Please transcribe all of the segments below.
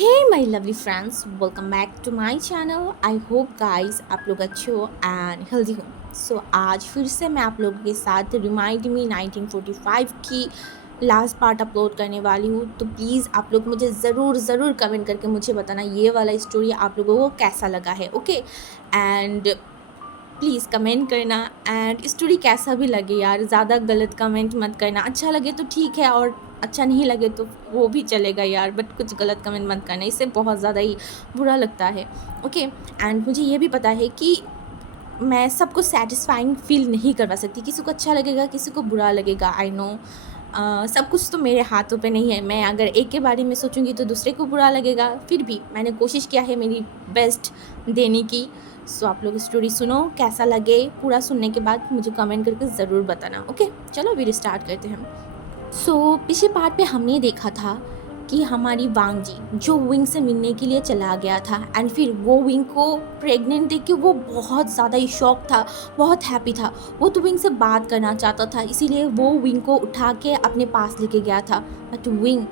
Hey my lovely friends, welcome back to my channel. I hope guys आप लोग अच्छे हो एंड हेल्दी हो। आज फिर से मैं आप लोगों के साथ रिमाइंड मी 1945 की लास्ट पार्ट अपलोड करने वाली हूँ। तो प्लीज़ आप लोग मुझे ज़रूर कमेंट करके मुझे बताना ये वाला स्टोरी आप लोगों को कैसा लगा है। ओके एंड प्लीज़ कमेंट करना एंड स्टोरी कैसा भी लगे यार, ज़्यादा गलत कमेंट मत करना। अच्छा लगे तो ठीक है और अच्छा नहीं लगे तो वो भी चलेगा यार, बट कुछ गलत कमेंट मत करना, इससे बहुत ज़्यादा ही बुरा लगता है। ओके एंड मुझे ये भी पता है कि मैं सबको सेटिस्फाइंग फील नहीं करवा सकती, किसी को अच्छा लगेगा किसी को बुरा लगेगा। आई नो सब कुछ तो मेरे हाथों पे नहीं है। मैं अगर एक के बारे में सोचूंगी तो दूसरे को बुरा लगेगा, फिर भी मैंने कोशिश किया है मेरी बेस्ट देने की। आप लोग स्टोरी सुनो, कैसा लगे पूरा सुनने के बाद मुझे कमेंट करके ज़रूर बताना। ओके चलो वीडियो स्टार्ट करते हैं। पिछले पार्ट पे हमने देखा था कि हमारी वांग जी जो विंग से मिलने के लिए चला गया था एंड फिर वो विंग को प्रेग्नेंट देख के वो बहुत ज़्यादा ही शॉक था, बहुत हैप्पी था। वो तो विंग से बात करना चाहता था, इसीलिए वो विंग को उठा के अपने पास लेके गया था। बट विंग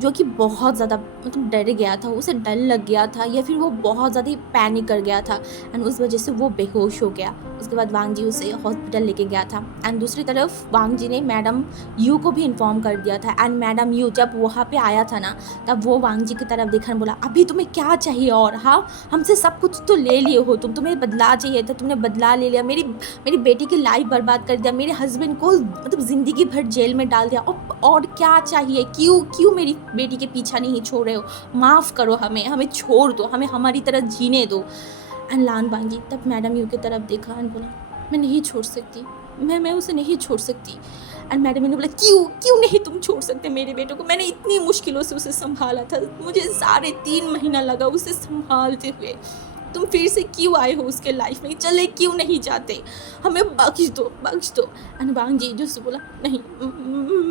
जो कि बहुत ज़्यादा मतलब डर गया था, उसे डर लग गया था या फिर वो बहुत ज़्यादा पैनिक कर गया था एंड उस वजह से वो बेहोश हो गया। उसके बाद वांग जी उसे हॉस्पिटल लेके गया था एंड दूसरी तरफ वांग जी ने मैडम यू को भी इन्फॉर्म कर दिया था एंड मैडम यू जब वहाँ पे आया था ना, तब वो वांग जी की तरफ देखा बोला, अभी तुम्हें क्या चाहिए? और हाँ, हमसे सब कुछ तो ले लिए हो तुम्हें बदला चाहिए था, तुमने बदला ले लिया, मेरी मेरी बेटी की लाइफ बर्बाद कर दिया, मेरे हस्बैंड को मतलब ज़िंदगी भर जेल में डाल दिया, और क्या चाहिए? क्यों क्यों मेरी बेटी के पीछा नहीं छोड़ रहे हो? माफ़ करो, हमें छोड़ दो, हमें हमारी तरह जीने दो। एंड लान बांगी तब मैडम यू की तरफ देखा एंड बोला, मैं नहीं छोड़ सकती, मैं उसे नहीं छोड़ सकती। एंड मैडम ने बोला, क्यों क्यों नहीं तुम छोड़ सकते मेरे बेटे को? मैंने इतनी मुश्किलों से उसे संभाला था, मुझे 3.5 महीना लगा उसे संभालते हुए। तुम फिर से क्यों आए हो उसके लाइफ में? चले क्यों नहीं जाते? हमें बख्श दो, बख्श दो। एंड वांग जी जो से बोला, नहीं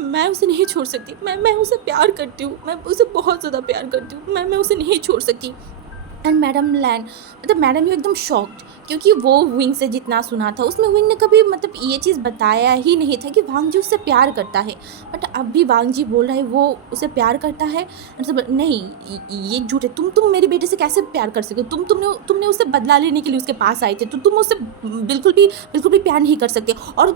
मैं उसे नहीं छोड़ सकती, मैं उसे प्यार करती हूँ, मैं उसे बहुत ज़्यादा प्यार करती हूँ, मैं उसे नहीं छोड़ सकती। एंड मैडम लैन मतलब मैडम यू एकदम शॉक्ड, क्योंकि वो विंग से जितना सुना था उसमें विंग ने कभी मतलब ये चीज़ बताया ही नहीं था कि वांग जी उससे प्यार करता है। बट अब भी वांग जी बोल रहा है वो उसे प्यार करता है। मतलब नहीं, ये झूठ है। तुम मेरे बेटे से कैसे प्यार कर सकते हो? तुमने उससे बदला लेने के लिए उसके पास आए थे, तो तुम उससे बिल्कुल भी प्यार नहीं कर सकते। और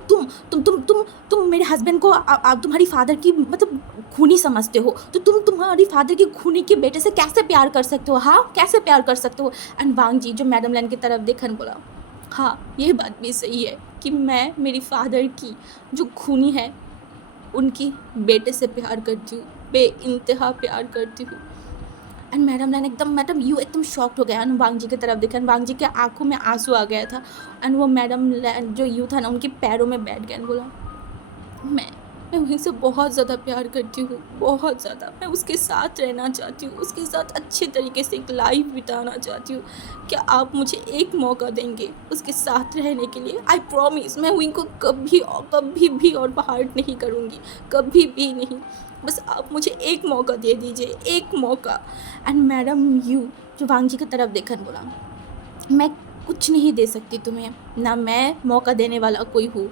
तुम मेरे हस्बैंड को तुम्हारी फादर की मतलब खूनी समझते हो, तो तुम्हारी फादर की खूनी के बेटे से कैसे प्यार कर सकते हो? हाँ, कैसे प्यार कर सकते हो? एंड वांग जी जो मैडम लैन की तरफ देखन बोला, हाँ ये बात भी सही है कि मैं मेरी फादर की जो खूनी है उनकी बेटे से प्यार करती हूँ, बेइंतहा प्यार करती हूँ। एंड मैडम यू एकदम शॉक्ड हो गया एंड वांग जी की तरफ देखा, वांग जी के आंखों में आंसू आ गया था। एंड वो मैडम जो यू था ना उनके पैरों में बैठ गया एंड बोला, मैं मैं वहीं से बहुत ज़्यादा प्यार करती हूँ, बहुत ज़्यादा। मैं उसके साथ रहना चाहती हूँ, उसके साथ अच्छे तरीके से एक लाइफ बिताना चाहती हूँ। क्या आप मुझे एक मौका देंगे उसके साथ रहने के लिए? आई प्रॉमिस मैं वहीं को कभी भी और हार्ट नहीं करूँगी, कभी भी नहीं। बस आप मुझे एक मौका दे दीजिए, एक मौका। एंड मैडम यू जो वांग जी की तरफ देखकर बोला, मैं कुछ नहीं दे सकती तुम्हें, ना मैं मौका देने वाला कोई हूँ।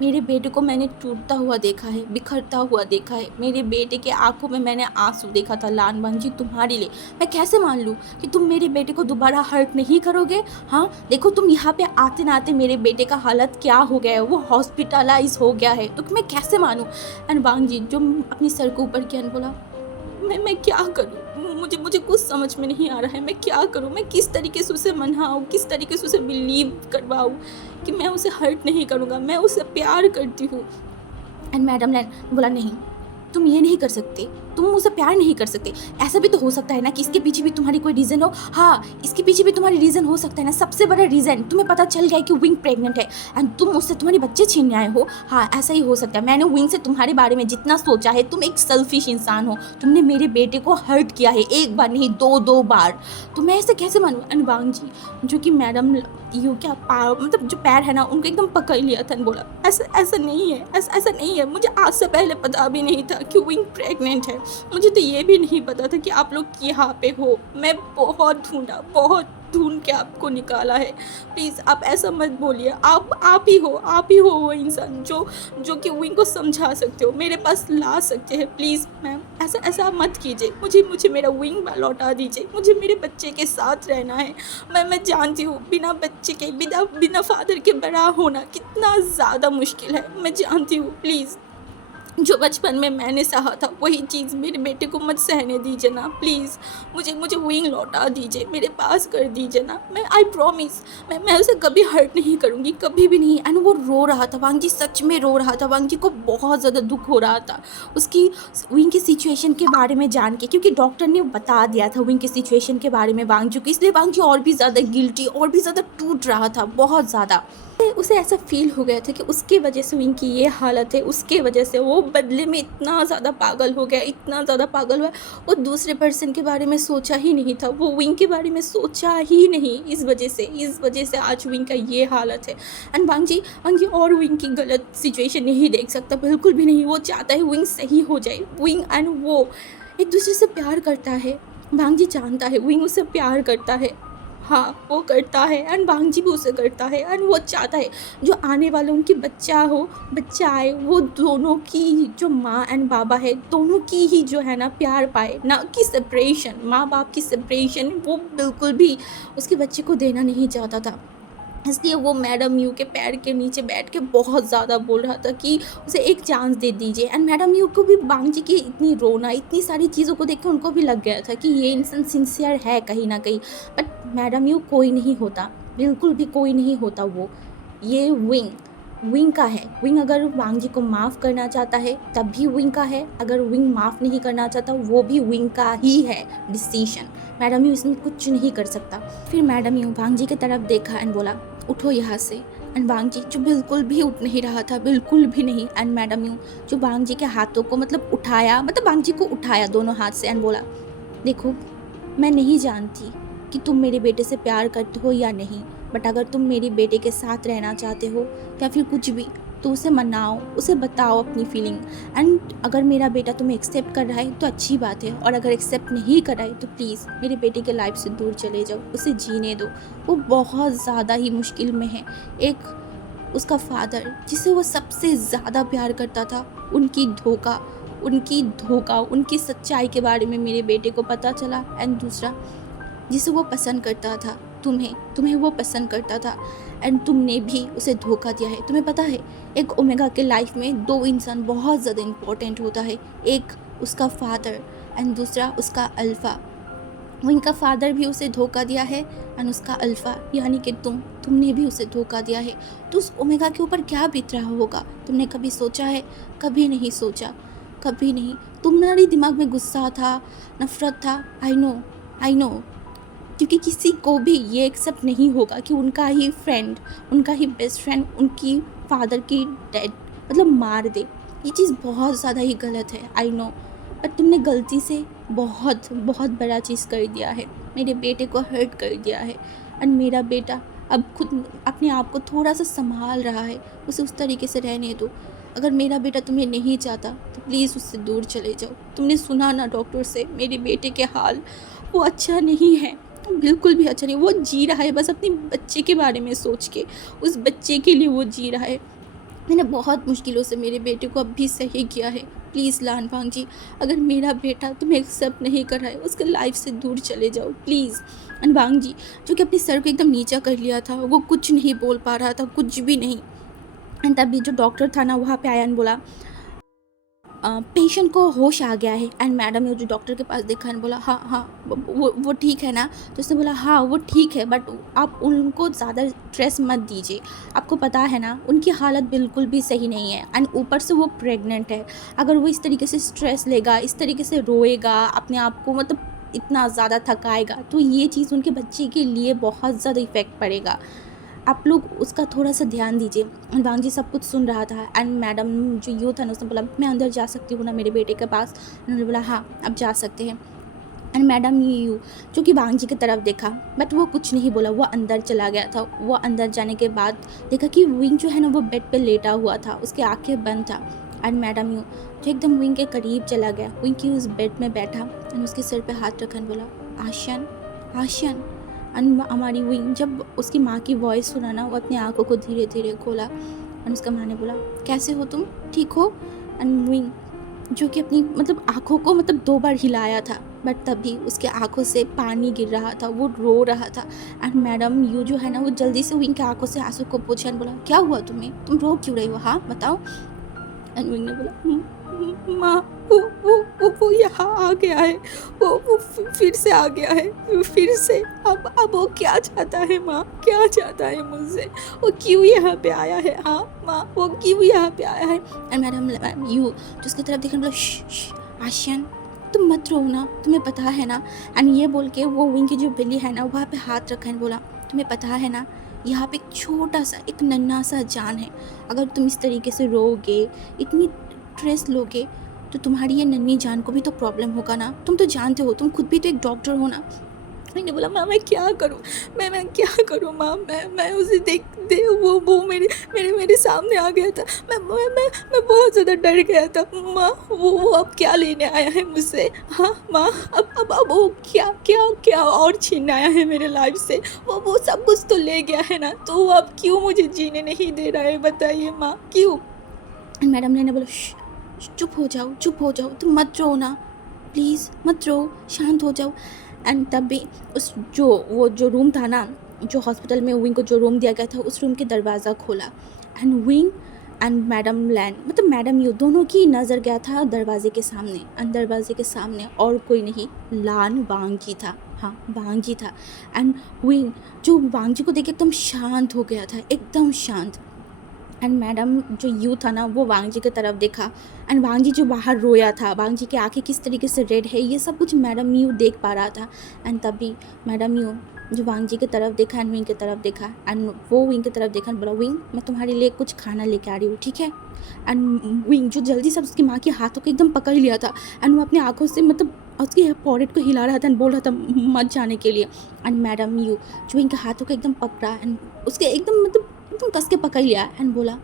मेरे बेटे को मैंने टूटता हुआ देखा है, बिखरता हुआ देखा है, मेरे बेटे के आंखों में मैंने आंसू देखा था। लान वांग जी तुम्हारे लिए मैं कैसे मान लूँ कि तुम मेरे बेटे को दोबारा हर्ट नहीं करोगे? हाँ देखो, तुम यहाँ पे आते ना आते मेरे बेटे का हालत क्या हो गया है, वो हॉस्पिटलाइज हो गया है, तो मैं कैसे मानूँ? एंड वांग जी जो अपनी सर को ऊपर किया बोला, मैं क्या करूँ? मुझे कुछ समझ में नहीं आ रहा है, मैं क्या करूँ? मैं किस तरीके से उसे मनाऊँ, किस तरीके से उसे बिलीव करवाऊँ कि मैं उसे हर्ट नहीं करूँगा, मैं उसे प्यार करती हूँ। एंड मैडम ने बोला, नहीं तुम ये नहीं कर सकते, तुम उसे प्यार नहीं कर सकते। ऐसा भी तो हो सकता है ना कि इसके पीछे भी तुम्हारी कोई रीज़न हो। हाँ, इसके पीछे भी तुम्हारी रीज़न हो सकता है ना। सबसे बड़ा रीज़न तुम्हें पता चल गया है कि विंग प्रेग्नेंट है एंड तुम उससे तुम्हारे बच्चे छीनने आए हो। हाँ, ऐसा ही हो सकता है। मैंने विंग से तुम्हारे बारे में जितना सोचा है, तुम एक सेल्फिश इंसान हो। तुमने मेरे बेटे को हर्ट किया है, एक बार नहीं दो बार। तो मैं ऐसे कैसे मानूँ? एंड वांग जी जो कि मैडम यू क्या मतलब जो पैर है ना उनको एकदम पकड़ लिया था, बोला, ऐसा नहीं है, ऐसा नहीं है। मुझे आज से पहले पता भी नहीं था कि विंग प्रेग्नेंट है। मुझे तो ये भी नहीं पता था कि आप लोग यहाँ पे हो। मैं बहुत ढूँढा, बहुत ढूँढ के आपको निकाला है। प्लीज़ आप ऐसा मत बोलिए। आप ही हो वो इंसान जो कि विंग को समझा सकते हो, मेरे पास ला सकते हैं। प्लीज़ मैम ऐसा ऐसा मत कीजिए। मुझे मुझे मेरा विंग लौटा दीजिए। मुझे मेरे बच्चे के साथ रहना है। मैं जानती हूँ बिना बच्चे के, बिना बिना फादर के बड़ा होना कितना ज़्यादा मुश्किल है। मैं जानती हूँ। प्लीज़ जो बचपन में मैंने सहा था वही चीज़ मेरे बेटे को मत सहने दीजिए ना। प्लीज़ मुझे मुझे विंग लौटा दीजिए, मेरे पास कर दीजिए ना। मैं आई प्रॉमिस मैं उसे कभी हर्ट नहीं करूँगी, कभी भी नहीं। एंड वो रो रहा था, वांग जी सच में रो रहा था। वांग जी को बहुत ज़्यादा दुख हो रहा था उसकी विंग की सिचुएशन के बारे में जान के, क्योंकि डॉक्टर ने बता दिया था विंग की सिचुएशन के बारे में वांग जी को। इसलिए वांग जी और भी ज़्यादा गिल्टी, और भी ज़्यादा टूट रहा था, बहुत ज़्यादा। उसे ऐसा फील हो गया था कि उसके वजह से विंग की ये हालत है, उसके वजह से वो बदले में इतना ज़्यादा पागल हो गया, इतना ज़्यादा पागल हुआ। वो दूसरे पर्सन के बारे में सोचा ही नहीं था, वो विंग के बारे में सोचा ही नहीं। इस वजह से आज विंग का ये हालत है। एंड वांग जी और विंग की गलत सिचुएशन नहीं देख सकता, बिल्कुल भी नहीं। वो चाहता है विंग सही हो जाए। विंग एंड वो एक दूसरे से प्यार करता है। वांग जी जानता है विंग उससे प्यार करता है। हाँ, वो करता है एंड वांग जी भी उसे करता है। एंड वो चाहता है जो आने वाला उनकी बच्चा आए, वो दोनों की जो माँ एंड बाबा है, दोनों की ही जो है ना प्यार पाए, ना कि सेपरेशन, माँ बाप की सेपरेशन वो बिल्कुल भी उसके बच्चे को देना नहीं चाहता था। इसलिए वो मैडम यू के पैर के नीचे बैठ के बहुत ज़्यादा बोल रहा था कि उसे एक चांस दे दीजिए। एंड मैडम यू को भी वांग जी की इतनी रोना, इतनी सारी चीज़ों को देख के उनको भी लग गया था कि ये इंसान सिंसियर है कहीं ना कहीं। बट मैडम यू कोई नहीं होता, बिल्कुल भी कोई नहीं होता। वो ये विंग का है। विंग अगर वांग जी को माफ़ करना चाहता है तब भी विंग का है, अगर विंग माफ़ नहीं करना चाहता वो भी विंग का ही है डिसीजन। मैडम यू इसमें कुछ नहीं कर सकता। फिर मैडम यू वांग जी की तरफ देखा एंड बोला उठो यहाँ से। एंड वांग जी जो बिल्कुल भी उठ नहीं रहा था, बिल्कुल भी नहीं। एंड मैडम यू जो वांग जी के हाथों को वांग जी को उठाया दोनों हाथ से एंड बोला देखो मैं नहीं जानती कि तुम मेरे बेटे से प्यार करते हो या नहीं, बट अगर तुम मेरे बेटे के साथ रहना चाहते हो या फिर कुछ भी तो उसे मनाओ, उसे बताओ अपनी फीलिंग। एंड अगर मेरा बेटा तुम्हें एक्सेप्ट कर रहा है तो अच्छी बात है, और अगर एक्सेप्ट नहीं कर रहा है तो प्लीज़ मेरे बेटे के लाइफ से दूर चले जाओ, उसे जीने दो। वो बहुत ज़्यादा ही मुश्किल में है। एक उसका फादर जिसे वो सबसे ज़्यादा प्यार करता था, उनकी सच्चाई के बारे में मेरे बेटे को पता चला। एंड दूसरा जिसे वो पसंद करता था, तुम्हें वो पसंद करता था एंड तुमने भी उसे धोखा दिया है। तुम्हें पता है एक ओमेगा के लाइफ में दो इंसान बहुत ज़्यादा इम्पोर्टेंट होता है, एक उसका फादर एंड दूसरा उसका अल्फ़ा। उनका फादर भी उसे धोखा दिया है एंड उसका अल्फ़ा यानी कि तुमने भी उसे धोखा दिया है। तो उस ओमेगा के ऊपर क्या बीत रहा होगा, तुमने कभी सोचा है? कभी नहीं सोचा, कभी नहीं। तुम्हारे दिमाग में गुस्सा था, नफ़रत था। आई नो, क्योंकि किसी को भी ये एक्सेप्ट नहीं होगा कि उनका ही बेस्ट फ्रेंड उनकी फादर की डेड मार दे। ये चीज़ बहुत ज़्यादा ही गलत है, आई नो। पर तुमने गलती से बहुत बहुत बड़ा चीज़ कर दिया है, मेरे बेटे को हर्ट कर दिया है। एंड मेरा बेटा अब खुद अपने आप को थोड़ा सा संभाल रहा है, उसे उस तरीके से रहने दो। अगर मेरा बेटा तुम्हें नहीं चाहता तो प्लीज़ उससे दूर चले जाओ। तुमने सुना ना डॉक्टर से मेरे बेटे के हाल, वो अच्छा नहीं है, बिल्कुल भी अच्छा नहीं। वो जी रहा है बस अपने बच्चे के बारे में सोच के, उस बच्चे के लिए वो जी रहा है। मैंने बहुत मुश्किलों से मेरे बेटे को अब भी सही किया है। प्लीज़ लान वांग जी, अगर मेरा बेटा तुम्हें एक्सेप्ट नहीं कर रहा है उसके लाइफ से दूर चले जाओ प्लीज़। एंड वांग जी जो कि अपने सर को एकदम नीचा कर लिया था, वो कुछ नहीं बोल पा रहा था, कुछ भी नहीं। एंड तभी जो डॉक्टर था ना वहाँ पे आया और बोला पेशेंट को होश आ गया है। एंड मैडम ने जो डॉक्टर के पास देखा एंड बोला हाँ वो ठीक है ना। तो उसने बोला हाँ वो ठीक है, बट आप उनको ज़्यादा स्ट्रेस मत दीजिए। आपको पता है ना उनकी हालत बिल्कुल भी सही नहीं है एंड ऊपर से वो प्रेग्नेंट है। अगर वो इस तरीके से स्ट्रेस लेगा, इस तरीके से रोएगा, अपने आप को इतना ज़्यादा थकाएगा, तो ये चीज़ उनके बच्चे के लिए बहुत ज़्यादा इफ़ेक्ट पड़ेगा। आप लोग उसका थोड़ा सा ध्यान दीजिए। वांग जी सब कुछ सुन रहा था एंड मैडम जो यू था ना उसने बोला मैं अंदर जा सकती हूँ ना मेरे बेटे के पास। उन्होंने बोला हाँ अब जा सकते हैं। एंड मैडम यू जो कि वांग जी की तरफ देखा बट वो कुछ नहीं बोला, वो अंदर चला गया था। वो अंदर जाने के बाद देखा कि विंग जो है ना वो बेड पे लेटा हुआ था, उसके आंखें बंद था। एंड मैडम यूँ जो एकदम विंग के करीब चला गया, विंग की उस बेड में बैठा एंड उसके सर पे हाथ रखा बोला, आशियान, आशियान। एंड हमारी विंग जब उसकी माँ की वॉइस सुना ना, वो अपनी आँखों को धीरे धीरे खोला एंड उसका माँ ने बोला, कैसे हो तुम, ठीक हो? एंड विंग जो कि अपनी आँखों को 2 बार हिलाया था, बट तभी उसके आँखों से पानी गिर रहा था, वो रो रहा था। एंड मैडम यू जो है ना, वो जल्दी से विंग के आँखों से आंसू को पोंछा एंड बोला, क्या हुआ तुम्हें, तुम रो क्यों रही हो, हाँ बताओ? एंड विंग ने बोला, माँ वो यहाँ आ गया है, वो फिर से आ गया है, फिर से। अब वो क्या चाहता है माँ, क्या चाहता है मुझसे, वो क्यों यहाँ पे आया है, हाँ माँ वो क्यों यहाँ पे आया है? एंड मैडम यू जो उसकी तरफ देखने बोला, आशियान तुम मत रो ना, तुम्हें पता है ना। एंड ये बोल के वो विंग की जो बिल्ली है ना, वहाँ पे हाथ रखा है, बोला, तुम्हें पता है ना, यहाँ पे एक छोटा सा, एक नन्हा सा जान है, अगर तुम इस तरीके से रोगे, इतनी स्ट्रेस लोगे, तो तुम्हारी ये नन्ही जान को भी तो प्रॉब्लम होगा ना, तुम तो जानते हो, तुम खुद भी तो एक डॉक्टर हो ना। मैंने बोला, माँ मैं क्या करूँ, मैं क्या करूँ माँ, मैं उसे देख वो मेरे सामने आ गया था, मैं बहुत ज़्यादा डर गया था माँ, वो अब क्या लेने आया है मुझसे, हाँ माँ अब वो क्या क्या क्या और छीन आया है मेरे लाइफ से, वो सब कुछ तो ले गया है ना, तो वो अब क्यों मुझे जीने नहीं दे रहा है, बताइए माँ क्यों? मैडम ने बोला, चुप हो जाओ, तुम मत रो ना, प्लीज़ मत रो, शांत हो जाओ। एंड तब भी उस वो जो रूम था ना, जो हॉस्पिटल में विंग को जो रूम दिया गया था, उस रूम के दरवाज़ा खोला एंड विंग एंड मैडम लैन मैडम यू दोनों की नज़र गया था दरवाजे के सामने, एंड दरवाजे के सामने और कोई नहीं, लान वांगजी था, हाँ वांगजी था। एंड विंग जो वांगजी को देख के एकदम शांत हो गया था, एकदम शांत। एंड मैडम जो यू था ना, वो वांगजी की तरफ देखा एंड वांगजी जो बाहर रोया था, वांगजी की आंखें किस तरीके से रेड है, ये सब कुछ मैडम यू देख पा रहा था। एंड तभी मैडम यू जो वांगजी की तरफ देखा एंड विंग की तरफ देखा, एंड वो विंग की तरफ देखा, बोला, विंग मैं तुम्हारे लिए कुछ खाना लेके आ रही हूँ, ठीक है? एंड विंग जो जल्दी से उसकी माँ के हाथों को एकदम पकड़ लिया था एंड वो अपनी आँखों से उसकी पॉकेट को हिला रहा था एंड बोल रहा था मत जाने के लिए। एंड मैडम यू जो विंग के हाथों को एकदम पकड़ा एंड उसके एकदम एकदम कस के पकड़ लिया एंड बोला,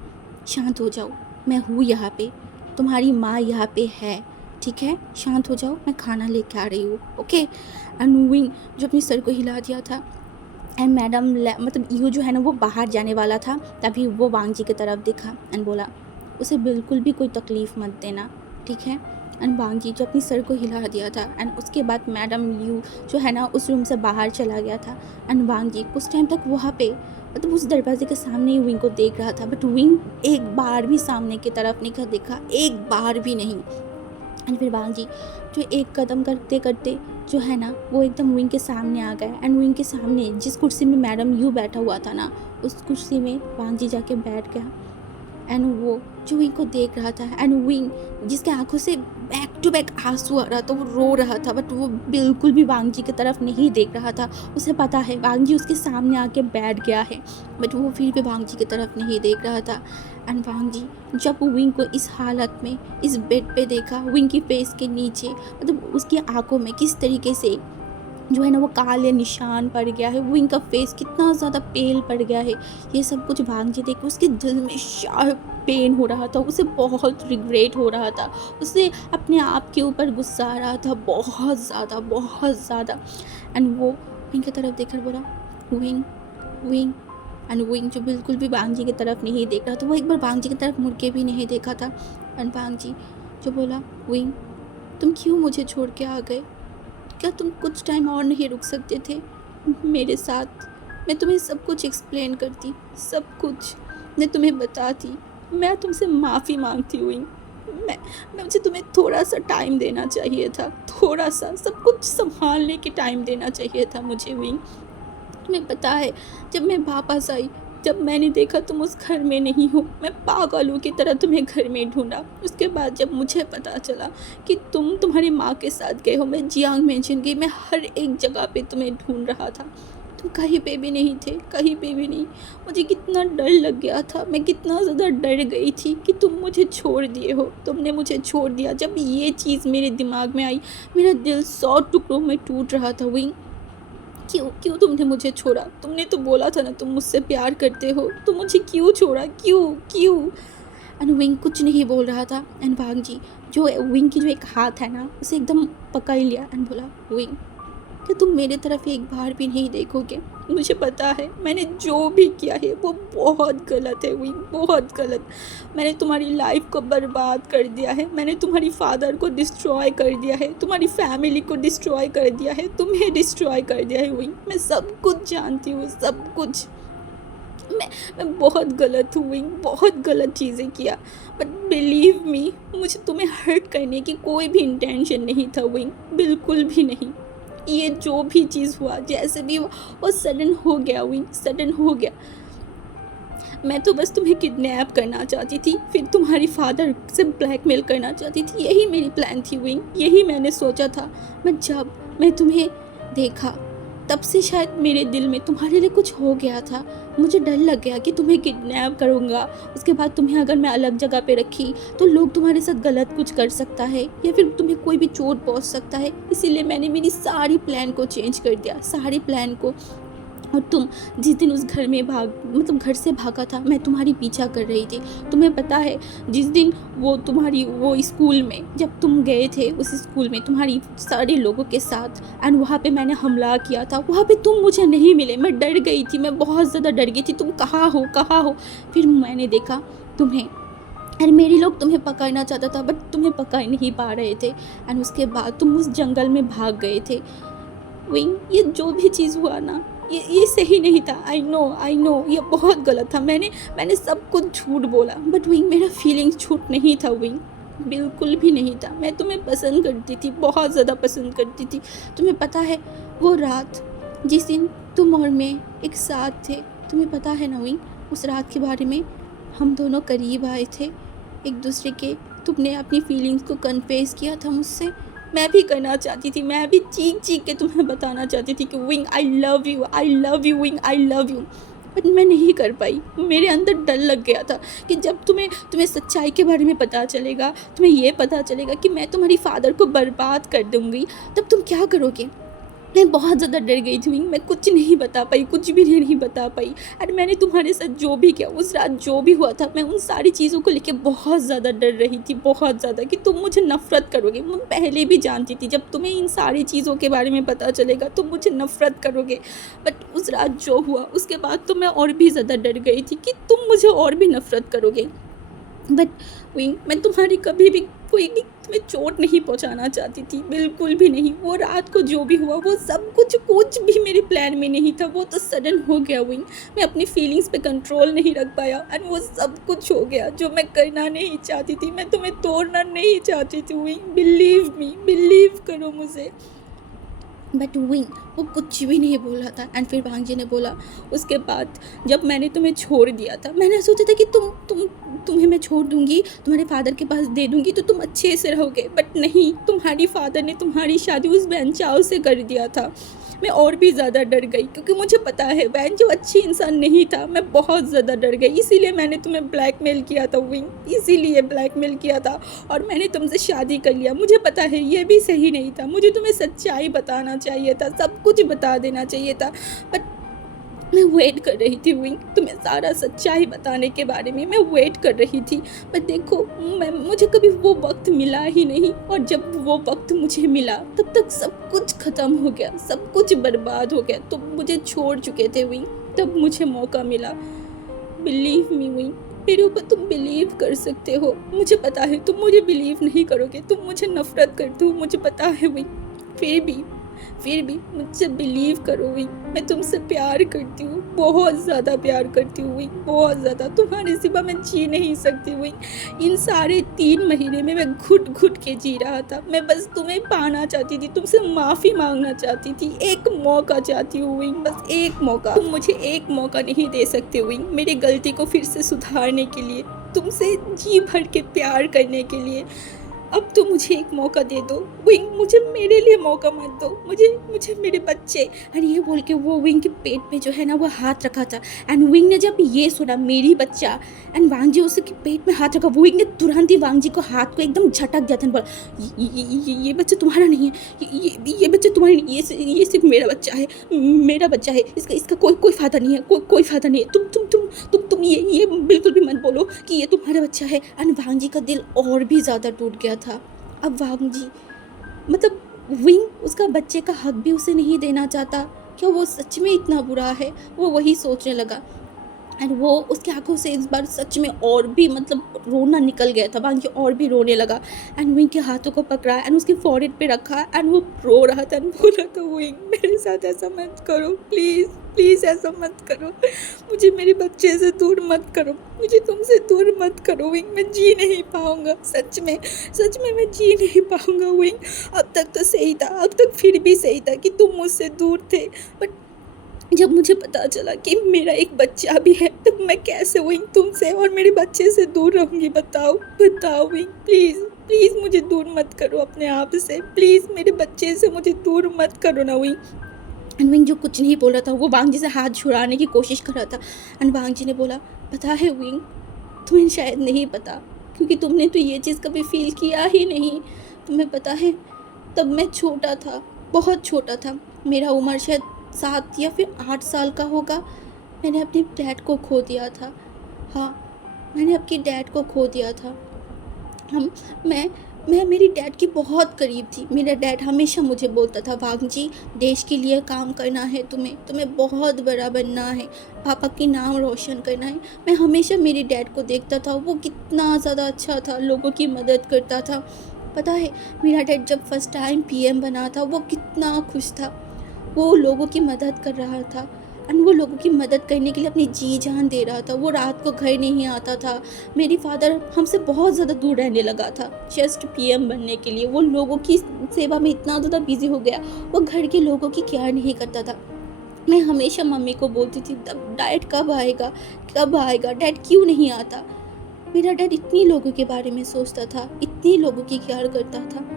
शांत हो जाओ, मैं हूँ यहाँ पे, तुम्हारी माँ यहाँ पे है, ठीक है? शांत हो जाओ, मैं खाना लेके आ रही हूँ, ओके? एंड विंग जो अपनी सर को हिला दिया था एंड मैडम यू जो है ना, वो बाहर जाने वाला था, तभी वो वांगजी की तरफ देखा एंड बोला, उसे बिल्कुल भी कोई तकलीफ़ मत देना, ठीक है? एंड वांगजी जो अपनी सर को हिला दिया था एंड उसके बाद मैडम यू जो है ना, उस रूम से बाहर चला गया था एंड वांगजी कुछ टाइम तक वहाँ पे उस दरवाजे के सामने ही विंग को देख रहा था, बट विंग एक बार भी सामने की तरफ नहीं देखा, एक बार भी नहीं। एंड फिर वांगजी जो एक कदम करते करते जो है ना, वो एकदम विंग के सामने आ गया एंड विंग के सामने जिस कुर्सी में मैडम यू बैठा हुआ था ना, उस कुर्सी में वांगजी जाके बैठ गया एंड वो जो विंग को देख रहा था एंड विंग जिसके आंखों से बैक टू बैक आंसू आ रहा था, वो रो रहा था, बट वो बिल्कुल भी वांगजी की तरफ नहीं देख रहा था। उसे पता है वांगजी उसके सामने आके बैठ गया है, बट वो फिर भी वांगजी की तरफ नहीं देख रहा था। एंड वांगजी जब विंग को इस हालत में इस बेड पे देखा, विंग की फेस के नीचे उसकी आंखों में किस तरीके से जो है ना, वो काले निशान पड़ गया है, विंग का फेस कितना ज़्यादा पेल पड़ गया है, ये सब कुछ वांगजी देख के उसके दिल में शार्प पेन हो रहा था, उसे बहुत रिग्रेट हो रहा था, उसे अपने आप के ऊपर गुस्सा आ रहा था, बहुत ज़्यादा। एंड वो विंग की तरफ देखकर बोला, विंग विंग। एंड विंग जो बिल्कुल भी वांगजी की तरफ नहीं देख रहा था, वो एक बार वांगजी की तरफ मुड़ के भी नहीं देखा था। एंड वांगजी जो बोला, विंग तुम क्यों मुझे छोड़ के आ गए, क्या तुम कुछ टाइम और नहीं रुक सकते थे मेरे साथ? मैं तुम्हें सब कुछ एक्सप्लेन करती, सब कुछ मैं तुम्हें बताती, मैं तुमसे माफ़ी मांगती हुई, मैं मुझे तुम्हें थोड़ा सा टाइम देना चाहिए था, थोड़ा सा सब कुछ संभालने के टाइम देना चाहिए था मुझे विंग। तुम्हें पता है, जब मैं वापस आई, जब मैंने देखा तुम उस घर में नहीं हो, मैं पागलों की तरह तुम्हें घर में ढूंढा। उसके बाद जब मुझे पता चला कि तुम तुम्हारी माँ के साथ गए हो, मैं जियांग मेंशन गई, मैं हर एक जगह पे तुम्हें ढूंढ रहा था, तुम कहीं पे भी नहीं थे, कहीं पे भी नहीं। मुझे कितना डर लग गया था, मैं कितना ज़्यादा डर गई थी कि तुम मुझे छोड़ दिए हो, तुमने मुझे छोड़ दिया। जब ये चीज़ मेरे दिमाग में आई, मेरा दिल 100 टुकड़ों में टूट रहा था। विंग क्यों क्यों तुमने मुझे छोड़ा? तुमने तो बोला था ना तुम मुझसे प्यार करते हो, तो मुझे क्यों छोड़ा, क्यों क्यों? एंड विंग कुछ नहीं बोल रहा था। एंड वांग जी जो विंग की जो एक हाथ है ना उसे एकदम पकड़ लिया एंड बोला, विंग कि तुम मेरे तरफ एक बार भी नहीं देखोगे? मुझे पता है मैंने जो भी किया है वो बहुत गलत है विंग, बहुत गलत। मैंने तुम्हारी लाइफ को बर्बाद कर दिया है, मैंने तुम्हारी फादर को डिस्ट्रॉय कर दिया है, तुम्हारी फैमिली को डिस्ट्रॉय कर दिया है, तुम्हें डिस्ट्रॉय कर दिया है विंग। मैं सब कुछ जानती हूँ, सब कुछ। मैं बहुत गलत हूँ विंग, बहुत गलत चीज़ें किया। बट बिलीव मी, मुझे तुम्हें हर्ट करने की कोई भी इंटेंशन नहीं था विंग, बिल्कुल भी नहीं। ये जो भी चीज़ हुआ, जैसे भी हुआ, वो सडन हो गया विंग, सडन हो गया। मैं तो बस तुम्हें किडनैप करना चाहती थी, फिर तुम्हारी फादर से ब्लैकमेल करना चाहती थी। यही मेरी प्लान थी विंग, यही मैंने सोचा था। बट जब मैं तुम्हें देखा तब से शायद मेरे दिल में तुम्हारे लिए कुछ हो गया था। मुझे डर लग गया कि तुम्हें किडनैप करूँगा, उसके बाद तुम्हें अगर मैं अलग जगह पे रखी तो लोग तुम्हारे साथ गलत कुछ कर सकता है या फिर तुम्हें कोई भी चोट पहुँच सकता है। इसीलिए मैंने मेरी सारी प्लान को चेंज कर दिया, सारी प्लान को। और तुम जिस दिन उस घर में घर से भागा था, मैं तुम्हारी पीछा कर रही थी। तुम्हें पता है जिस दिन वो स्कूल में जब तुम गए थे, उस स्कूल में तुम्हारी सारे लोगों के साथ, एंड वहाँ पे मैंने हमला किया था, वहाँ पे तुम मुझे नहीं मिले। मैं डर गई थी, मैं बहुत ज़्यादा डर गई थी। तुम कहाँ हो, कहाँ हो? फिर मैंने देखा तुम्हें, एंड मेरे लोग तुम्हें पकड़ना चाहता था बट तुम्हें पकड़ नहीं पा रहे थे। एंड उसके बाद तुम उस जंगल में भाग गए थे विंग। ये जो भी चीज़ हुआ ना, ये सही नहीं था। आई नो ये बहुत गलत था। मैंने सब कुछ झूठ बोला, बट विंग मेरा फीलिंग्स झूठ नहीं था विंग, बिल्कुल भी नहीं था। मैं तुम्हें पसंद करती थी, बहुत ज़्यादा पसंद करती थी। तुम्हें पता है वो रात जिस दिन तुम और मैं एक साथ थे, तुम्हें पता है ना विंग, उस रात के बारे में? हम दोनों करीब आए थे एक दूसरे के। तुमने अपनी फीलिंग्स को कन्फेस किया था मुझसे, मैं भी करना चाहती थी। मैं भी चीख चीख के तुम्हें बताना चाहती थी कि wing I love you wing, I love you. But मैं नहीं कर पाई। मेरे अंदर डर लग गया था कि जब तुम्हें सच्चाई के बारे में पता चलेगा, तुम्हें ये पता चलेगा कि मैं तुम्हारी फादर को बर्बाद कर दूँगी, तब तुम क्या करोगे? मैं बहुत ज़्यादा डर गई थी विंग, मैं कुछ नहीं बता पाई, कुछ भी नहीं बता पाई। और मैंने तुम्हारे साथ जो भी किया, उस रात जो भी हुआ था, मैं उन सारी चीज़ों को लेके बहुत ज़्यादा डर रही थी, बहुत ज़्यादा, कि तुम मुझे नफ़रत करोगे। मैं पहले भी जानती थी जब तुम्हें इन सारी चीज़ों के बारे में पता चलेगा तुम मुझे नफ़रत करोगे। बट उस रात जो हुआ उसके बाद तो मैं और भी ज़्यादा डर गई थी कि तुम मुझे और भी नफ़रत करोगे। बट विंग मैं तुम्हारी कभी भी कोई भी तुम्हें चोट नहीं पहुंचाना चाहती थी, बिल्कुल भी नहीं। वो रात को जो भी हुआ वो सब कुछ भी मेरे प्लान में नहीं था, वो तो सडन हो गया विंग। मैं अपनी फीलिंग्स पे कंट्रोल नहीं रख पाया एंड वो सब कुछ हो गया जो मैं करना नहीं चाहती थी। मैं तुम्हें तोड़ना नहीं चाहती थी विंग, बिलीव मी, बिलीव करो मुझे। बट विंग वो कुछ भी नहीं बोला था। एंड फिर वांग जी ने बोला, उसके बाद जब मैंने तुम्हें छोड़ दिया था, मैंने सोचा था कि तुम्हें मैं छोड़ दूंगी, तुम्हारे फादर के पास दे दूंगी तो तुम अच्छे से रहोगे। बट नहीं, तुम्हारी फादर ने तुम्हारी शादी उस बहन चाव से कर दिया था। मैं और भी ज़्यादा डर गई क्योंकि मुझे पता है बहन जो अच्छी इंसान नहीं था। मैं बहुत ज़्यादा डर गई, इसीलिए मैंने तुम्हें ब्लैकमेल किया था विंग, इसीलिए ब्लैकमेल किया था और मैंने तुमसे शादी कर लिया। मुझे पता है ये भी सही नहीं था, मुझे तुम्हें सच्चाई बताना चाहिए था, सब कुछ बता देना चाहिए था। बट मैं वेट कर रही थी विंग, तुम्हें सारा सच्चाई बताने के बारे में मैं वेट कर रही थी। पर देखो मुझे कभी वो वक्त मिला ही नहीं, और जब वो वक्त मुझे मिला तब तक सब कुछ ख़त्म हो गया, सब कुछ बर्बाद हो गया। तुम मुझे छोड़ चुके थे विंग, तब मुझे मौका मिला। बिलीव मी विंग, मेरे ऊपर तुम बिलीव कर सकते हो। मुझे पता है तुम मुझे बिलीव नहीं करोगे, तुम मुझे नफ़रत करते हो, मुझे पता है विंग। फिर भी मुझसे बिलीव करो विंग, मैं तुमसे प्यार करती हूँ, बहुत ज़्यादा प्यार करती हूँ विंग, बहुत ज़्यादा। तुम्हारे सिवा मैं जी नहीं सकती विंग। इन सारे 3 महीने में मैं घुट घुट के जी रहा था। मैं बस तुम्हें पाना चाहती थी, तुमसे माफ़ी मांगना चाहती थी, एक मौका चाहती हूँ विंग, बस एक मौका। तुम मुझे एक मौका नहीं दे सकते विंग, मेरी गलती को फिर से सुधारने के लिए, तुमसे जी भर के प्यार करने के लिए। अब तो मुझे एक मौका दे दो विंग, मुझे मेरे लिए मौका मत दो, मुझे मुझे मेरे बच्चे। एंड ये बोल के वो विंग के पेट पे जो है ना वो हाथ रखा था। एंड विंग ने जब ये सुना मेरी बच्चा, एंड वांग जी उसके पेट में हाथ रखा, वो विंग ने तुरंत ही वांग जी को हाथ को एकदम झटक दिया था। बोला ये बच्चा तुम्हारा नहीं है, ये बच्चा तुम्हारा नहीं, ये सिर्फ मेरा बच्चा है, मेरा बच्चा है, इसका इसका कोई फ़ायदा नहीं है, कोई फ़ायदा नहीं है। तुम ये बिल्कुल भी मत बोलो कि ये तुम्हारा बच्चा है। एंड वांग जी का दिल और भी ज़्यादा टूट गया था। अब वांग जी मतलब विंग उसका बच्चे का हक भी उसे नहीं देना चाहता। क्या वो सच में इतना बुरा है? वो वही सोचने लगा। एंड वो उसकी आंखों से इस बार सच में और भी मतलब रोना निकल गया था। वांग जी और भी रोने लगा। एंड विंग के हाथों को पकड़ा एंड उसके फॉरहेड पे रखा एंड वो रो रहा था एंड बोला था विंग मेरे साथ ऐसा मत करो, प्लीज़ प्लीज़ ऐसा मत करो, मुझे मेरे बच्चे से दूर मत करो, मुझे तुमसे दूर मत करो विंग, मैं जी नहीं पाऊँगा, सच में मैं जी नहीं पाऊँगा विंग। अब तक तो सही था, अब तक फिर भी सही था कि तुम मुझसे दूर थे, बट जब मुझे पता चला कि मेरा एक बच्चा भी है तो मैं कैसे विंग तुमसे और मेरे बच्चे से दूर रहूँगी? बताओ विंग, प्लीज़ प्लीज़ मुझे दूर मत करो अपने आप से, प्लीज़ मेरे बच्चे से मुझे दूर मत करो ना विंग। एंड विंग जो कुछ नहीं बोल रहा था वो वांग जी से हाथ छुड़ाने की कोशिश कर रहा था। एंड वांग जी ने बोला पता है विंग, तुम्हें शायद नहीं पता क्योंकि तुमने तो ये चीज़ कभी फील किया ही नहीं। तुम्हें पता है तब मैं छोटा था, बहुत छोटा था, मेरा उम्र शायद 7 या फिर 8 साल का होगा। मैंने अपने डैड को खो दिया था। हाँ, मैंने अपने डैड को खो दिया था। हम मैं मेरी डैड की बहुत करीब थी। मेरा डैड हमेशा मुझे बोलता था वांग जी देश के लिए काम करना है तुम्हें बहुत बड़ा बनना है, पापा की नाम रोशन करना है। मैं हमेशा मेरे डैड को देखता था, वो कितना ज़्यादा अच्छा था, लोगों की मदद करता था। पता है मेरा डैड जब फर्स्ट टाइम पीएम बना था वो कितना खुश था, वो लोगों की मदद कर रहा था एंड वो लोगों की मदद करने के लिए अपनी जी जान दे रहा था। वो रात को घर नहीं आता था। मेरी फादर हमसे बहुत ज़्यादा दूर रहने लगा था जस्ट पीएम बनने के लिए। वो लोगों की सेवा में इतना ज़्यादा बिजी हो गया, वो घर के लोगों की केयर नहीं करता था। मैं हमेशा मम्मी को बोलती थी डैड कब आएगा, डैड क्यों नहीं आता? मेरा डैड इतनी लोगों के बारे में सोचता था, इतनी लोगों की केयर करता था।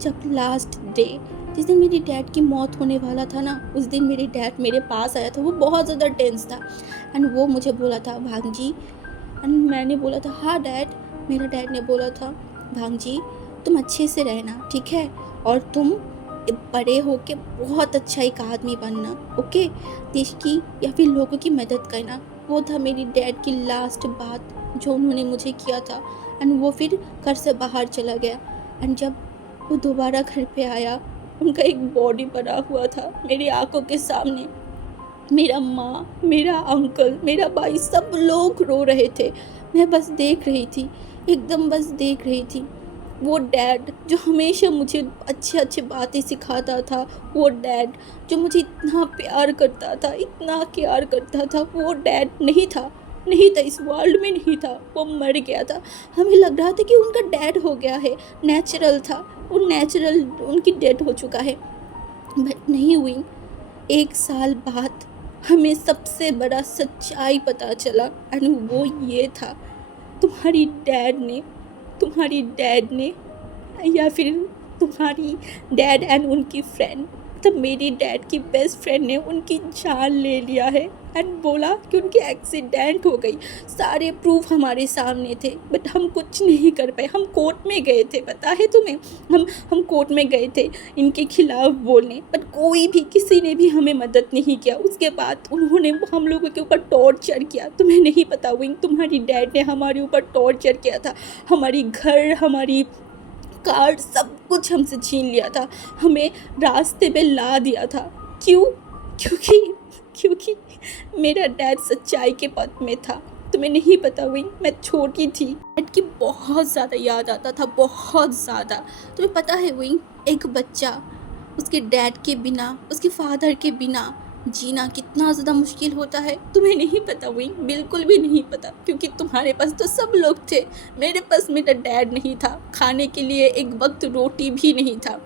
जब लास्ट डे जिस दिन मेरी डैड की मौत होने वाला था ना, उस दिन मेरे डैड मेरे पास आया था। वो बहुत ज़्यादा टेंस था एंड वो मुझे बोला था भांग जी, एंड मैंने बोला था हाँ डैड। मेरा डैड ने बोला था भांग जी तुम अच्छे से रहना, ठीक है, और तुम बड़े होके बहुत अच्छा एक आदमी बनना, ओके, देश की या फिर लोगों की मदद करना। वो था मेरी डैड की लास्ट बात जो उन्होंने मुझे किया था। एंड वो फिर घर से बाहर चला गया। एंड जब वो दोबारा घर पे आया, उनका एक बॉडी पड़ा हुआ था मेरी आंखों के सामने। मेरा माँ, मेरा अंकल, मेरा भाई, सब लोग रो रहे थे। मैं बस देख रही थी, एकदम बस देख रही थी। वो डैड जो हमेशा मुझे अच्छे अच्छे बातें सिखाता था, वो डैड जो मुझे इतना प्यार करता था, इतना केयर करता था, वो डैड नहीं था, इस वर्ल्ड में नहीं था, वो मर गया था। हमें लग रहा था कि उनका डैड हो गया है, नेचुरल था, वो नेचुरल उनकी डेथ हो चुका है, बट नहीं हुई। 1 साल बाद हमें सबसे बड़ा सच्चाई पता चला एंड वो ये था तुम्हारी डैड ने या फिर तुम्हारी डैड एंड उनकी फ्रेंड, तब मेरी डैड की बेस्ट फ्रेंड ने उनकी जान ले लिया है एंड बोला कि उनकी एक्सीडेंट हो गई। सारे प्रूफ हमारे सामने थे बट हम कुछ नहीं कर पाए। हम कोर्ट में गए थे, पता है तुम्हें, हम कोर्ट में गए थे इनके खिलाफ बोलने, बट कोई भी किसी ने भी हमें मदद नहीं किया। उसके बाद उन्होंने हम लोगों के ऊपर टॉर्चर किया। तुम्हें नहीं पता विंग, तुम्हारी डैड ने हमारे ऊपर टॉर्चर किया था, हमारी घर, हमारी कार, सब कुछ हमसे छीन लिया था, हमें रास्ते पे ला दिया था। क्यों? क्योंकि मेरा डैड सच्चाई के पथ में था। तुम्हें नहीं पता विंग, मैं छोटी थी, डैड की बहुत ज़्यादा याद आता था, बहुत ज़्यादा। तुम्हें पता है विंग, एक बच्चा उसके डैड के बिना, उसके फादर के बिना जीना कितना ज़्यादा मुश्किल होता है। तुम्हें नहीं पता विंग, बिल्कुल भी नहीं पता, क्योंकि तुम्हारे पास तो सब लोग थे, मेरे पास मेरा डैड नहीं था, खाने के लिए एक वक्त रोटी भी नहीं था।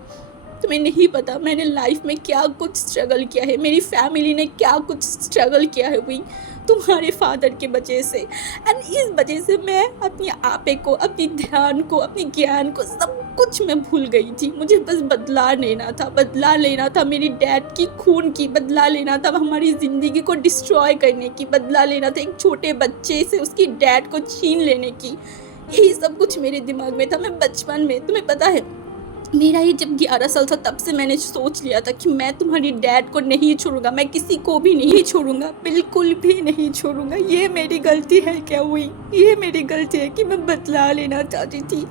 तुम्हें नहीं पता मैंने लाइफ में क्या कुछ स्ट्रगल किया है, मेरी फैमिली ने क्या कुछ स्ट्रगल किया है विंग, तुम्हारे फादर की वजह से। एंड इस वजह से मैं अपनी आपे को, अपनी ध्यान को, अपनी ज्ञान को, सब कुछ मैं भूल गई थी। मुझे बस बदला लेना था, बदला लेना था मेरी डैड की खून की, बदला लेना था हमारी ज़िंदगी को डिस्ट्रॉय करने की, बदला लेना था एक छोटे बच्चे से उसकी डैड को छीन लेने की। यही सब कुछ मेरे दिमाग में था। मैं बचपन में, तुम्हें पता है, मेरा ये जब 11 साल था तब से मैंने सोच लिया था कि मैं तुम्हारी डैड को नहीं छोड़ूंगा, मैं किसी को भी नहीं छोड़ूंगा, बिल्कुल भी नहीं छोड़ूंगा। ये मेरी गलती है क्या हुई? ये मेरी गलती है कि मैं बदला लेना चाहती थी।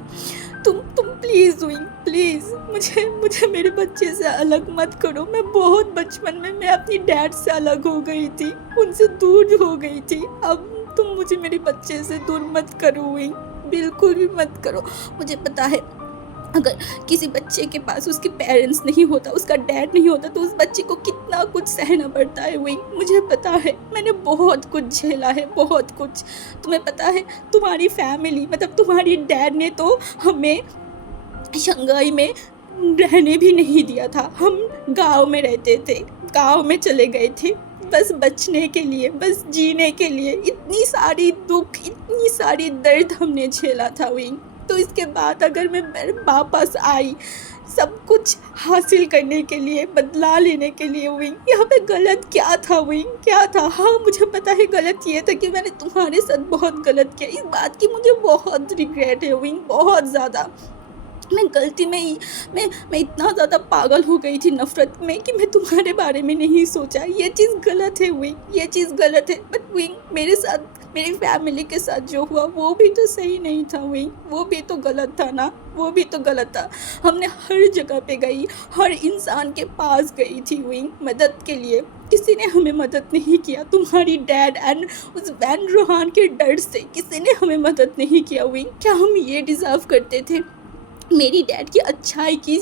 तुम प्लीज़ हुई, प्लीज़ मुझे मुझे मेरे बच्चे से अलग मत करो। मैं बहुत बचपन में मैं अपनी डैड से अलग हो गई थी, उनसे दूर हो गई थी। अब तुम मुझे मेरे बच्चे से दूर मत करो हुई, बिल्कुल भी मत करो। मुझे पता है अगर किसी बच्चे के पास उसके पेरेंट्स नहीं होता, उसका डैड नहीं होता, तो उस बच्चे को कितना कुछ सहना पड़ता है विंग। मुझे पता है, मैंने बहुत कुछ झेला है, बहुत कुछ। तुम्हें पता है, तुम्हारी फैमिली मतलब तुम्हारी डैड ने तो हमें शंघाई में रहने भी नहीं दिया था। हम गांव में रहते थे, गांव में चले गए थे बस बचने के लिए, बस जीने के लिए। इतनी सारी दुख, इतनी सारी दर्द हमने झेला था विंग। तो इसके बाद अगर मैं वापस आई सब कुछ हासिल करने के लिए, बदला लेने के लिए विंग, यहाँ पे गलत क्या था विंग, क्या था? हाँ मुझे पता है गलत ये था कि मैंने तुम्हारे साथ बहुत गलत किया। इस बात की मुझे बहुत रिग्रेट है विंग, बहुत ज़्यादा। मैं गलती में ही मैं इतना ज़्यादा पागल हो गई थी नफ़रत में कि मैं तुम्हारे बारे में नहीं सोचा। ये चीज़ गलत है विंग, ये चीज़ गलत है। बट विंग मेरे साथ, मेरी फैमिली के साथ जो हुआ वो भी तो सही नहीं था विंग, वो भी तो गलत था ना, वो भी तो गलत था। हमने हर जगह पे गई, हर इंसान के पास गई थी विंग मदद के लिए, किसी ने हमें मदद नहीं किया। तुम्हारी डैड एंड उस वैन रोहान के डर से किसी ने हमें मदद नहीं किया विंग। क्या हम ये डिज़र्व करते थे? मेरी डैड की अच्छाई की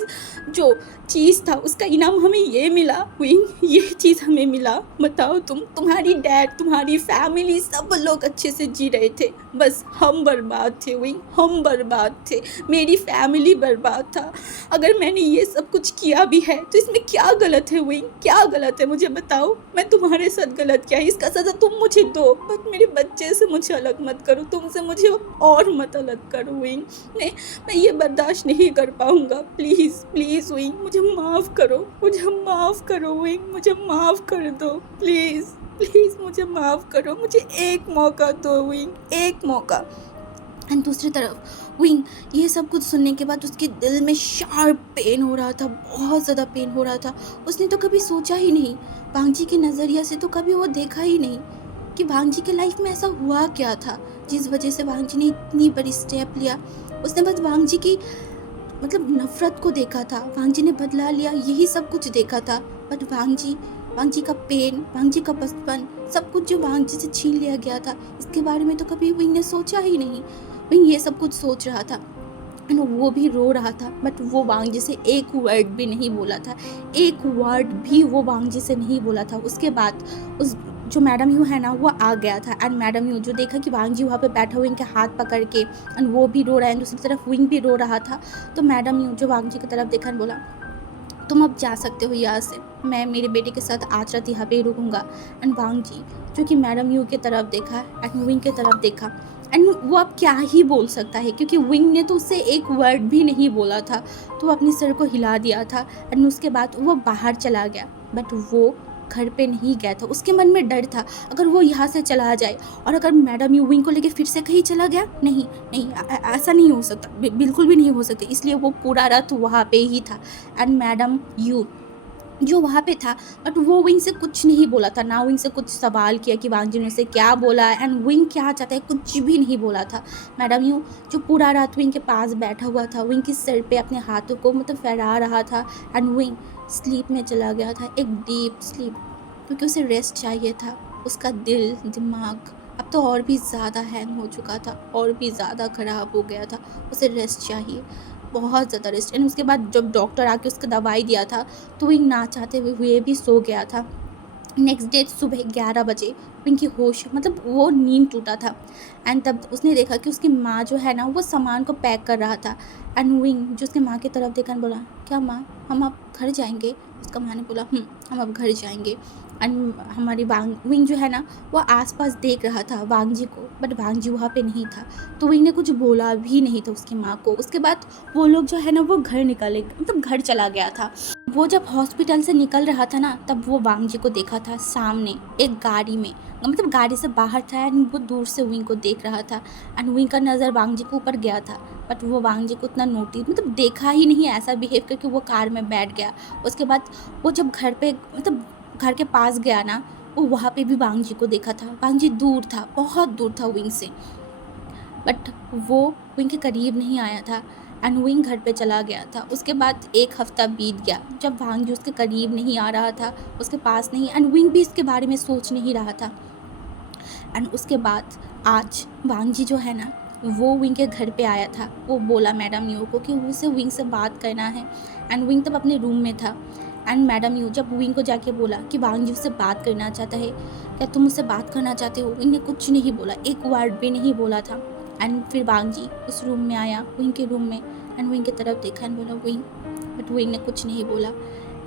जो चीज़ था उसका इनाम हमें ये मिला विंग, ये चीज़ हमें मिला। बताओ तुम्हारी डैड, तुम्हारी फैमिली सब लोग अच्छे से जी रहे थे, बस हम बर्बाद थे विंग, हम बर्बाद थे, मेरी फैमिली बर्बाद था। अगर मैंने ये सब कुछ किया भी है तो इसमें क्या गलत है विंग, क्या गलत है? मुझे बताओ, मैं तुम्हारे साथ गलत किया है, इसका सज़ा तुम मुझे दो, बट मेरे बच्चे से मुझे अलग मत करो, तुमसे मुझे और मत अलग करो विंग। मैं ये बर्दाश्त नहीं कर पाऊँगा। प्लीज़ प्लीज़ विंग मुझे माफ़ करो, मुझे माफ़ करो विंग, मुझे माफ़ कर दो प्लीज़, प्लीज़ मुझे माफ़ करो, मुझे एक मौका दो विंग, एक मौका। एंड दूसरी तरफ विंग ये सब कुछ सुनने के बाद उसके दिल में शार्प पेन हो रहा था, बहुत ज़्यादा पेन हो रहा था। उसने तो कभी सोचा ही नहीं, भांजी के नज़रिया से तो कभी वो देखा ही नहीं कि भांजी के लाइफ में ऐसा हुआ क्या था जिस वजह से भांजी ने इतनी बड़ी स्टेप लिया। उसने बस भांजी की मतलब नफ़रत को देखा था, भांजी ने बदला लिया, यही सब कुछ देखा था। बट भांजी का पेन, भांजी का बचपन, सब कुछ जो भांजी से छीन लिया गया था, इसके बारे में तो कभी विंग ने सोचा ही नहीं। विंग ये सब कुछ सोच रहा था, वो भी रो रहा था, बट वो भांजी से एक वर्ड भी नहीं बोला था, एक वर्ड भी वो भांजी से नहीं बोला था। उसके बाद उस जो मैडम यू है ना वो आ गया था, एंड मैडम यू जो देखा कि भांजी वहाँ पे बैठा हुआ इनके हाथ पकड़ के, एंड वो भी रो रहा है, दूसरी तरफ विंग भी रो रहा था। तो मैडम यू जो भांजी की तरफ देखा बोला, तुम अब जा सकते हो यहाँ से, मैं मेरे बेटे के साथ आज रात यहाँ पे ही रुकूँगा। एंड भांजी जो कि मैडम यू की तरफ देखा एंड विंग की तरफ देखा, एंड वो अब क्या ही बोल सकता है क्योंकि विंग ने तो उससे एक वर्ड भी नहीं बोला था। तो वो अपनी सर को हिला दिया था एंड उसके बाद वो बाहर चला गया। बट वो घर पे नहीं गया था, उसके मन में डर था अगर वो यहाँ से चला जाए और अगर मैडम यू विंग को लेके फिर से कहीं चला गया, नहीं नहीं ऐसा नहीं हो सकता, बिल्कुल भी नहीं हो सकता। इसलिए वो पूरा रात वहाँ पे ही था एंड मैडम यू जो वहाँ पे था, बट वो विंग से कुछ नहीं बोला था, ना विंग से कुछ सवाल किया कि भांजी ने उसे क्या बोला एंड विंग क्या चाहता है, कुछ भी नहीं बोला था। मैडम यू जो पूरा रात विंग के पास बैठा हुआ था, विंग के सर पे अपने हाथों को मतलब फहरा रहा था एंड विंग स्लीप में चला गया था, एक डीप स्लीप, क्योंकि उसे रेस्ट चाहिए था। उसका दिल दिमाग अब तो और भी ज़्यादा हैंग हो चुका था, और भी ज़्यादा ख़राब हो गया था, उसे रेस्ट चाहिए, बहुत ज़्यादा रेस्ट। एंड उसके बाद जब डॉक्टर आके उसका दवाई दिया था तो विंग ना चाहते हुए भी सो गया था। नेक्स्ट डे सुबह 11 बजे विंग की होश मतलब वो नींद टूटा था। एंड तब उसने देखा कि उसकी माँ जो है ना वो सामान को पैक कर रहा था। एंड विंग जो उसकी माँ की तरफ देखा बोला, क्या माँ, हम अब घर जाएंगे? उसका माँ ने बोला, हम अब घर जाएंगे। एंड हमारी विंग जो है ना वो आसपास देख रहा था वांग जी को, बट वांग जी वहाँ पे नहीं था। तो विंग ने कुछ बोला भी नहीं था उसकी माँ को। उसके बाद वो लोग जो है ना वो घर निकले, मतलब घर चला गया था। वो जब हॉस्पिटल से निकल रहा था ना तब वो वांग जी को देखा था सामने एक गाड़ी में, मतलब गाड़ी से बाहर था। एंड वो दूर से विंग को देख रहा था। एंड विंग का नज़र वांग जी के ऊपर गया था, बट वो वांग जी को उतना नोटिस मतलब देखा ही नहीं, ऐसा बिहेव करके वो कार में बैठ गया। उसके बाद वो जब घर पे मतलब घर के पास गया ना, वो वहाँ पे भी वांग जी को देखा था। वांग जी दूर था, बहुत दूर था विंग से, बट वो विंग के करीब नहीं आया था। एंड विंग घर पे चला गया था। उसके बाद एक हफ्ता बीत गया जब वांग जी उसके करीब नहीं आ रहा था, उसके पास नहीं। एंड विंग भी इसके बारे में सोच नहीं रहा था। एंड उसके बाद आज वांग जी जो है ना वो विंग के घर पे आया था। वो बोला मैडम यू को कि उसे विंग से बात करना है। एंड विंग तब अपने रूम में था। एंड मैडम यू जब विंग को जाके बोला कि वांग जी उससे बात करना चाहता है, क्या तुम उससे बात करना चाहते हो? विंग ने कुछ नहीं बोला, एक वर्ड भी नहीं बोला था। एंड फिर वांग जी उस रूम में आया, विंग के रूम में। एंड विंग की तरफ देखा एंड बोला विंग, बट विंग ने कुछ नहीं बोला।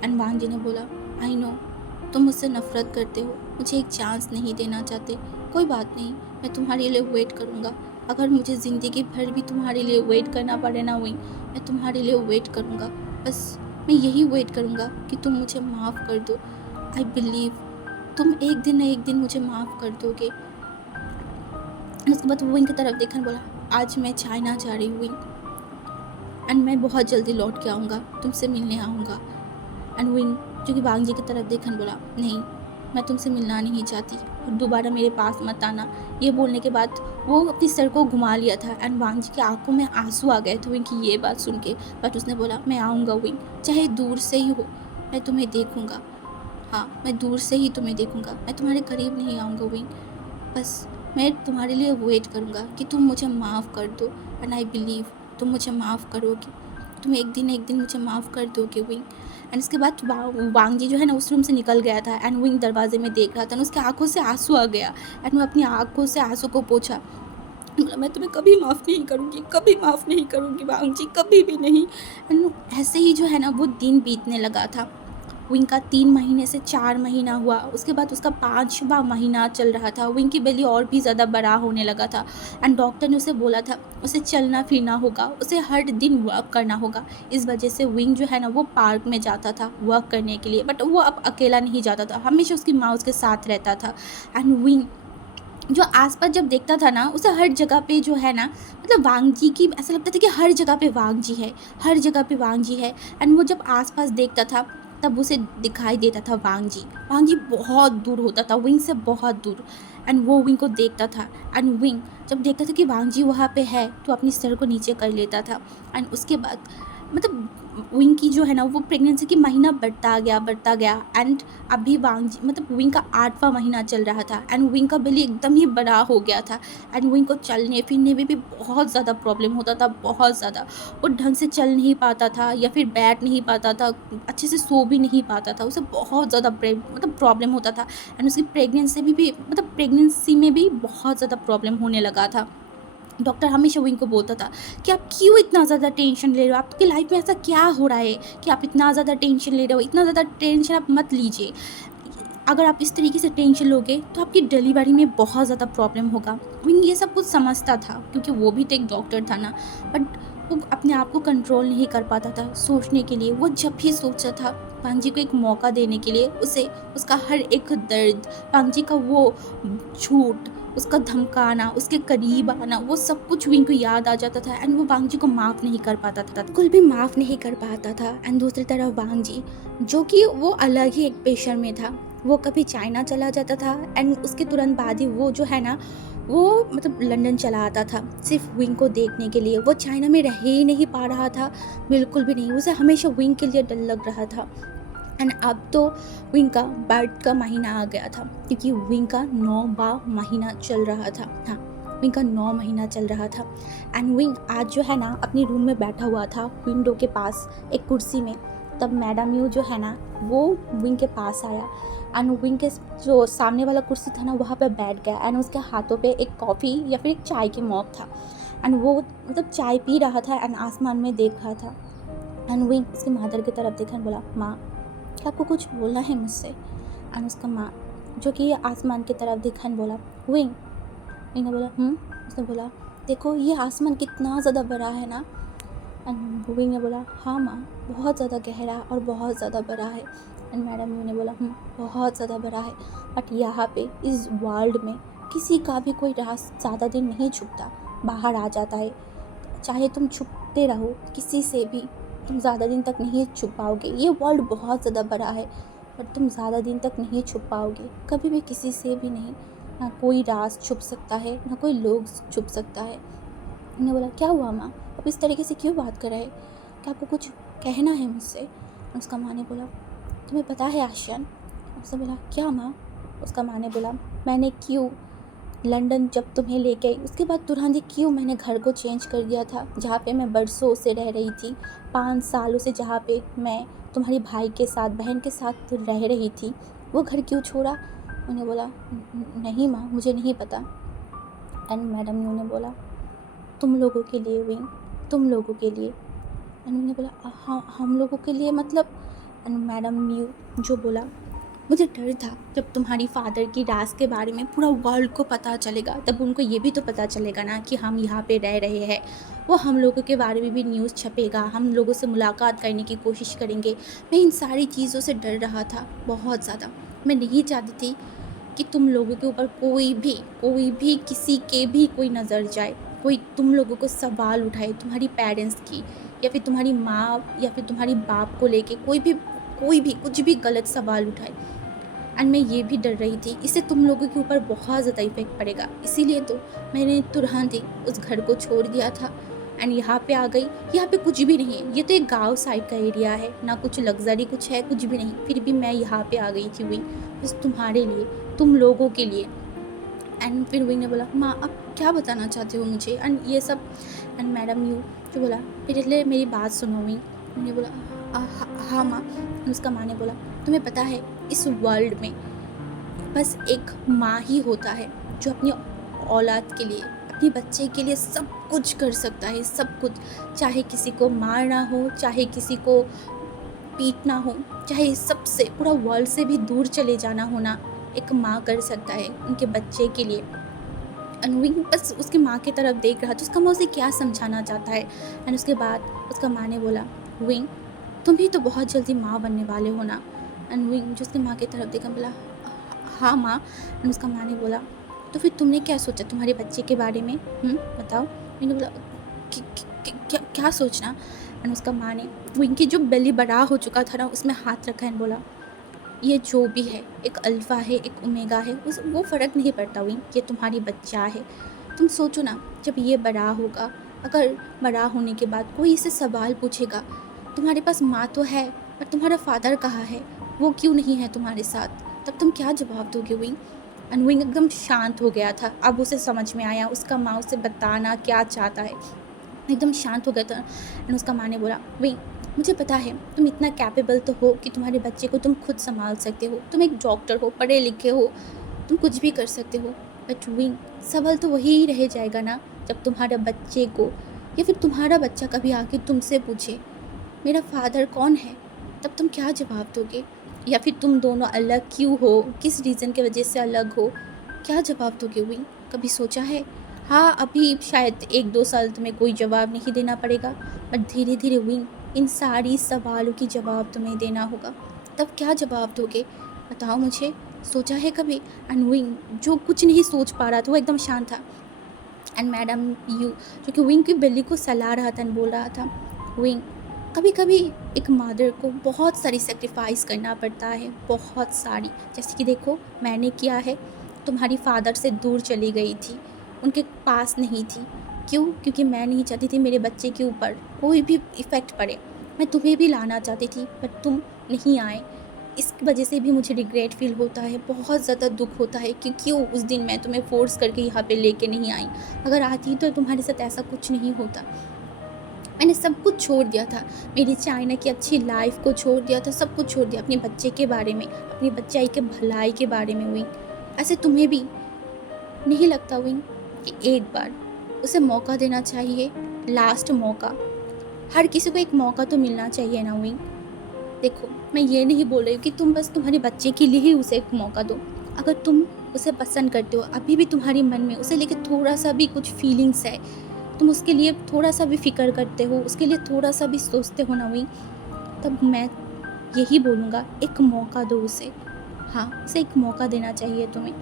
एंड वांग जी ने बोला, आई नो तुम मुझसे नफ़रत करते हो, मुझे एक चांस नहीं देना चाहते। कोई बात नहीं, मैं तुम्हारे लिए वेट करूँगा। अगर मुझे ज़िंदगी भर भी तुम्हारे लिए वेट करना पड़े ना विंग, मैं तुम्हारे लिए वेट करूँगा। बस मैं यही वेट करूँगा कि तुम मुझे माफ़ कर दो। आई बिलीव तुम एक दिन न एक दिन मुझे माफ़ कर दोगे। उसके बाद विंग की तरफ देखा बोला, आज मैं चाइना जा रही हूँ विंग, एंड मैं बहुत जल्दी लौट के आऊँगा, तुमसे मिलने आऊँगा। एंड विंग जो कि वांग जी की तरफ देखन बोला, नहीं मैं तुमसे मिलना नहीं चाहती और दोबारा मेरे पास मत आना। ये बोलने के बाद वो अपनी सर को घुमा लिया था। एंड वांग जी की आंखों में आंसू आ गए थे विंग की ये बात सुन के। बट उसने बोला, मैं आऊँगा विंग, चाहे दूर से ही हो, मैं तुम्हें देखूँगा। हाँ, मैं दूर से ही तुम्हें देखूँगा, मैं तुम्हारे करीब नहीं आऊँगा विंग। बस मैं तुम्हारे लिए वेट करूँगा कि तुम मुझे माफ़ कर दो। एंड आई बिलीव तुम मुझे माफ़ करोगे, तुम एक दिन मुझे माफ़ कर दोगे विंग। एंड उसके बाद वांग जी जो है ना उस रूम से निकल गया था। एंड विंग दरवाजे में देख रहा था, उसकी आंखों से आंसू आ गया। एंड वो अपनी आंखों से आंसू को पोंछा, बोला, मैं तुम्हें कभी माफ़ नहीं करूँगी, कभी माफ़ नहीं करूँगी वांग जी, कभी भी नहीं। एंड ऐसे ही जो है ना वो दिन बीतने लगा था। विंग का 3 महीने से 4 महीना हुआ। उसके बाद उसका 5वां महीना चल रहा था। विंग की बेली और भी ज़्यादा बड़ा होने लगा था। एंड डॉक्टर ने उसे बोला था उसे चलना फिरना होगा, उसे हर दिन वर्क करना होगा। इस वजह से विंग जो है ना वो पार्क में जाता था वर्क करने के लिए, बट वो अब अकेला नहीं जाता था, हमेशा उसकी माँ उसके साथ रहता था। एंड विंग जो आसपास जब देखता था ना उसे हर जगह पे जो है ना मतलब वांग जी की ऐसा लगता था कि हर जगह पे वांग जी है, हर जगह पे वांग जी है। एंड वो जब आसपास देखता था तब उसे दिखाई देता था वांग जी। वांग जी बहुत दूर होता था, विंग से बहुत दूर। एंड वो विंग को देखता था। एंड विंग जब देखता था कि वांग जी वहाँ पे है तो अपनी सर को नीचे कर लेता था। एंड उसके बाद मतलब विंग की जो है ना वो प्रेगनेंसी की महीना बढ़ता गया। एंड अभी वांग जी मतलब विंग का 8वां महीना चल रहा था। एंड विंग का बेली एकदम ही बड़ा हो गया था। एंड विंग को चलने फिरने में भी बहुत ज़्यादा प्रॉब्लम होता था, बहुत ज़्यादा। वो ढंग से चल नहीं पाता था या फिर बैठ नहीं पाता था, अच्छे से सो भी नहीं पाता था, उसे बहुत ज़्यादा मतलब प्रॉब्लम होता था। एंड उसकी प्रेगनेंसी भी मतलब प्रेगनेंसी में भी बहुत ज़्यादा प्रॉब्लम होने लगा था। डॉक्टर हमेशा विंग को बोलता था कि आप क्यों इतना ज़्यादा टेंशन ले रहे हो, आपकी लाइफ में ऐसा क्या हो रहा है कि आप इतना ज़्यादा टेंशन ले रहे हो, इतना ज़्यादा टेंशन आप मत लीजिए। अगर आप इस तरीके से टेंशन लोगे तो आपकी डिलीवरी में बहुत ज़्यादा प्रॉब्लम होगा। विंग ये सब कुछ समझता था क्योंकि वो भी तो एक डॉक्टर था ना, बट वो अपने आप को कंट्रोल नहीं कर पाता था सोचने के लिए। वो जब भी सोचता था पांजी को एक मौका देने के लिए, उसे उसका हर एक दर्द, पांजी का वो झूठ, उसका धमकाना, उसके करीब आना, वो सब कुछ विंग को याद आ जाता था। एंड वो वांग जी को माफ़ नहीं कर पाता था, बिल्कुल भी माफ़ नहीं कर पाता था। एंड दूसरी तरफ वांग जी जो कि वो अलग ही एक पेशर में था, वो कभी चाइना चला जाता था एंड उसके तुरंत बाद ही वो जो है ना वो मतलब लंदन चला आता था सिर्फ विंग को देखने के लिए। वो चाइना में रह ही नहीं पा रहा था, बिल्कुल भी नहीं। उसे हमेशा विंग के लिए डर लग रहा था। एंड अब तो विंग का बर्थ का महीना आ गया था क्योंकि विंग का 9वां महीना चल रहा था। हाँ, विंग का 9 महीना चल रहा था। एंड विंग आज जो है ना अपने रूम में बैठा हुआ था विंडो के पास एक कुर्सी में। तब मैडम यू जो है ना वो विंग के पास आया एंड विंग के जो सामने वाला कुर्सी था ना वहाँ पे बैठ गया एंड उसके हाथों पे एक कॉफ़ी या फिर एक चाय की मॉग था एंड वो मतलब चाय पी रहा था एंड आसमान में देख रहा था एंड विंग उसकी मदर की तरफ देखा एंड बोला, माँ क्या आपको कुछ बोलना है मुझसे? एंड उसका माँ जो कि आसमान की तरफ देखा एंड बोला, विंग। विंग ने बोला उसने बोला, देखो ये आसमान कितना ज़्यादा बड़ा है ना। एंड विंग ने बोला, हाँ माँ बहुत ज़्यादा गहरा और बहुत ज़्यादा बड़ा है। एंड मैडम यू ने बोला, बहुत ज़्यादा बड़ा है, बट यहाँ पे इस वर्ल्ड में किसी का भी कोई राज ज़्यादा दिन नहीं छुपता, बाहर आ जाता है। चाहे तुम छुपते रहो किसी से भी, तुम ज़्यादा दिन तक नहीं छुप पाओगे। ये वर्ल्ड बहुत ज़्यादा बड़ा है बट तुम ज़्यादा दिन तक नहीं छुप पाओगे, कभी भी किसी से भी नहीं। ना कोई राज छुप सकता है, ना कोई लोग छुप सकता है। उन्होंने बोला, क्या हुआ माँ, आप इस तरीके से क्यों बात कर रहे हैं? क्या आपको कुछ कहना है मुझसे? उसका माँ ने बोला, तुम्हें पता है आशियान? उसने बोला, क्या माँ? उसका माँ ने बोला, मैंने क्यों लंदन जब तुम्हें ले गई उसके बाद तुरंत ही क्यों मैंने घर को चेंज कर दिया था, जहाँ पे मैं बरसों से रह रही थी, 5 सालों से जहाँ पे मैं तुम्हारे भाई के साथ बहन के साथ रह रही थी, वो घर क्यों छोड़ा? उन्हें बोला, नहीं माँ मुझे नहीं पता। एंड मैडम ने उन्हें बोला, तुम लोगों के लिए विंग, तुम लोगों के लिए। एंड उन्होंने बोला, हाँ हम लोगों के लिए मतलब? एंड मैडम यू जो बोला, मुझे डर था जब तुम्हारी फादर की राज के बारे में पूरा वर्ल्ड को पता चलेगा, तब उनको ये भी तो पता चलेगा ना कि हम यहाँ पे रह रहे हैं। वो हम लोगों के बारे में भी न्यूज़ छपेगा, हम लोगों से मुलाकात करने की कोशिश करेंगे। मैं इन सारी चीज़ों से डर रहा था बहुत ज़्यादा। मैं नहीं चाहती थी कि तुम लोगों के ऊपर कोई भी किसी के भी कोई नज़र जाए, कोई तुम लोगों को सवाल उठाए तुम्हारी पेरेंट्स की, या फिर तुम्हारी माँ या फिर तुम्हारी बाप को लेके कोई भी कुछ भी गलत सवाल उठाए। एंड मैं ये भी डर रही थी इससे तुम लोगों के ऊपर बहुत ज़्यादा इफेक्ट पड़ेगा, इसीलिए तो मैंने तुरंत ही उस घर को छोड़ दिया था एंड यहाँ पे आ गई। यहाँ पे कुछ भी नहीं है, ये तो एक गांव साइड का एरिया है ना, कुछ लग्जरी कुछ है, कुछ भी नहीं, फिर भी मैं यहाँ पे आ गई थी विंग, बस तुम्हारे लिए, तुम लोगों के लिए। एंड फिर विंग ने बोला, माँ आप क्या बताना चाहते हो मुझे एंड ये सब? एंड मैडम यू जो बोला, पहले मेरी बात सुनो विंग। मैंने बोला, हाँ माँ। उसका माँ ने बोला, तुम्हें पता है इस वर्ल्ड में बस एक माँ ही होता है जो अपनी औलाद के लिए, अपने बच्चे के लिए सब कुछ कर सकता है, सब कुछ। चाहे किसी को मारना हो, चाहे किसी को पीटना हो, चाहे सबसे पूरा वर्ल्ड से भी दूर चले जाना हो ना, एक माँ कर सकता है उनके बच्चे के लिए। एंड विंग बस उसकी माँ की तरफ देख रहा था, उसका माँ उसे क्या समझाना चाहता है। एंड उसके बाद उसका माँ ने बोला, विंग तुम भी तो बहुत जल्दी माँ बनने वाले हो ना। एंड विंग जो उसकी माँ की तरफ देखा बोला, हाँ माँ। एंड उसका माँ ने बोला, तो फिर तुमने क्या सोचा तुम्हारे बच्चे के बारे में? बताओ। मैंने बोला, क्या सोचना? एंड उसका माँ ने विंग की जो बेली बड़ा हो चुका था ना उसमें हाथ रखा एंड बोला, ये जो भी है, एक अल्फ़ा है एक ओमेगा है, उस वो फ़र्क नहीं पड़ता विंग, ये तुम्हारी बच्चा है। तुम सोचो ना, जब ये बड़ा होगा, अगर बड़ा होने के बाद कोई इसे सवाल पूछेगा, तुम्हारे पास माँ तो है पर तुम्हारा फादर कहाँ है, वो क्यों नहीं है तुम्हारे साथ, तब तुम क्या जवाब दोगे विंग? एंड विंग एकदम शांत हो गया था, अब उसे समझ में आया उसका माँ उसे बताना क्या चाहता है, एकदम शांत हो गया था। एंड उसका माँ ने बोला, विंग मुझे पता है तुम इतना कैपेबल तो हो कि तुम्हारे बच्चे को तुम खुद संभाल सकते हो, तुम एक डॉक्टर हो, पढ़े लिखे हो, तुम कुछ भी कर सकते हो, बट विंग सवाल तो वही रह जाएगा ना जब तुम्हारे बच्चे को या फिर तुम्हारा बच्चा कभी आके तुमसे पूछे मेरा फादर कौन है, तब तुम क्या जवाब दोगे? या फिर तुम दोनों अलग क्यों हो, किस रीज़न की वजह से अलग हो, क्या जवाब दोगे विंग? कभी सोचा है? हाँ अभी शायद 1-2 साल तुम्हें कोई जवाब नहीं देना पड़ेगा, बट धीरे धीरे विंग इन सारी सवालों की जवाब तुम्हें देना होगा, तब क्या जवाब दोगे? बताओ मुझे, सोचा है कभी? एंड विंग जो कुछ नहीं सोच पा रहा था वो एकदम शांत था। एंड मैडम यू जो कि विंग की बिल्ली को सलाह रहा था एंड बोल रहा था, विंग कभी कभी एक मदर को बहुत सारी सेक्रीफाइस करना पड़ता है, बहुत सारी, जैसे कि देखो मैंने किया है, तुम्हारी फादर से दूर चली गई थी, उनके पास नहीं थी, क्यों? क्योंकि मैं नहीं चाहती थी मेरे बच्चे के ऊपर कोई भी इफ़ेक्ट पड़े, मैं तुम्हें भी लाना चाहती थी पर तुम नहीं आए, इस वजह से भी मुझे रिग्रेट फील होता है, बहुत ज़्यादा दुख होता है कि क्यों उस दिन मैं तुम्हें फ़ोर्स करके यहाँ पे लेके नहीं आई, अगर आती तो तुम्हारे साथ ऐसा कुछ नहीं होता। मैंने सब कुछ छोड़ दिया था, मेरी चाइना की अच्छी लाइफ को छोड़ दिया था, सब कुछ छोड़ दिया अपने बच्चे के बारे में, अपनी बच्चाई के भलाई के बारे में हुई। ऐसे तुम्हें भी नहीं लगता विंग कि एक बार उसे मौका देना चाहिए, लास्ट मौका? हर किसी को एक मौका तो मिलना चाहिए ना विंग। देखो, मैं ये नहीं बोल रही हूँ कि तुम बस तुम्हारे बच्चे के लिए ही उसे एक मौका दो। अगर तुम उसे पसंद करते हो, अभी भी तुम्हारे मन में उसे लेके थोड़ा-सा भी कुछ फीलिंग्स है, तुम उसके लिए थोड़ा-सा भी फ़िक्र करते हो, उसके लिए थोड़ा-सा भी सोचते हो ना वही, तब मैं यही बोलूँगा, एक मौका दो उसे। हाँ, उसे एक मौका देना चाहिए तुम्हें।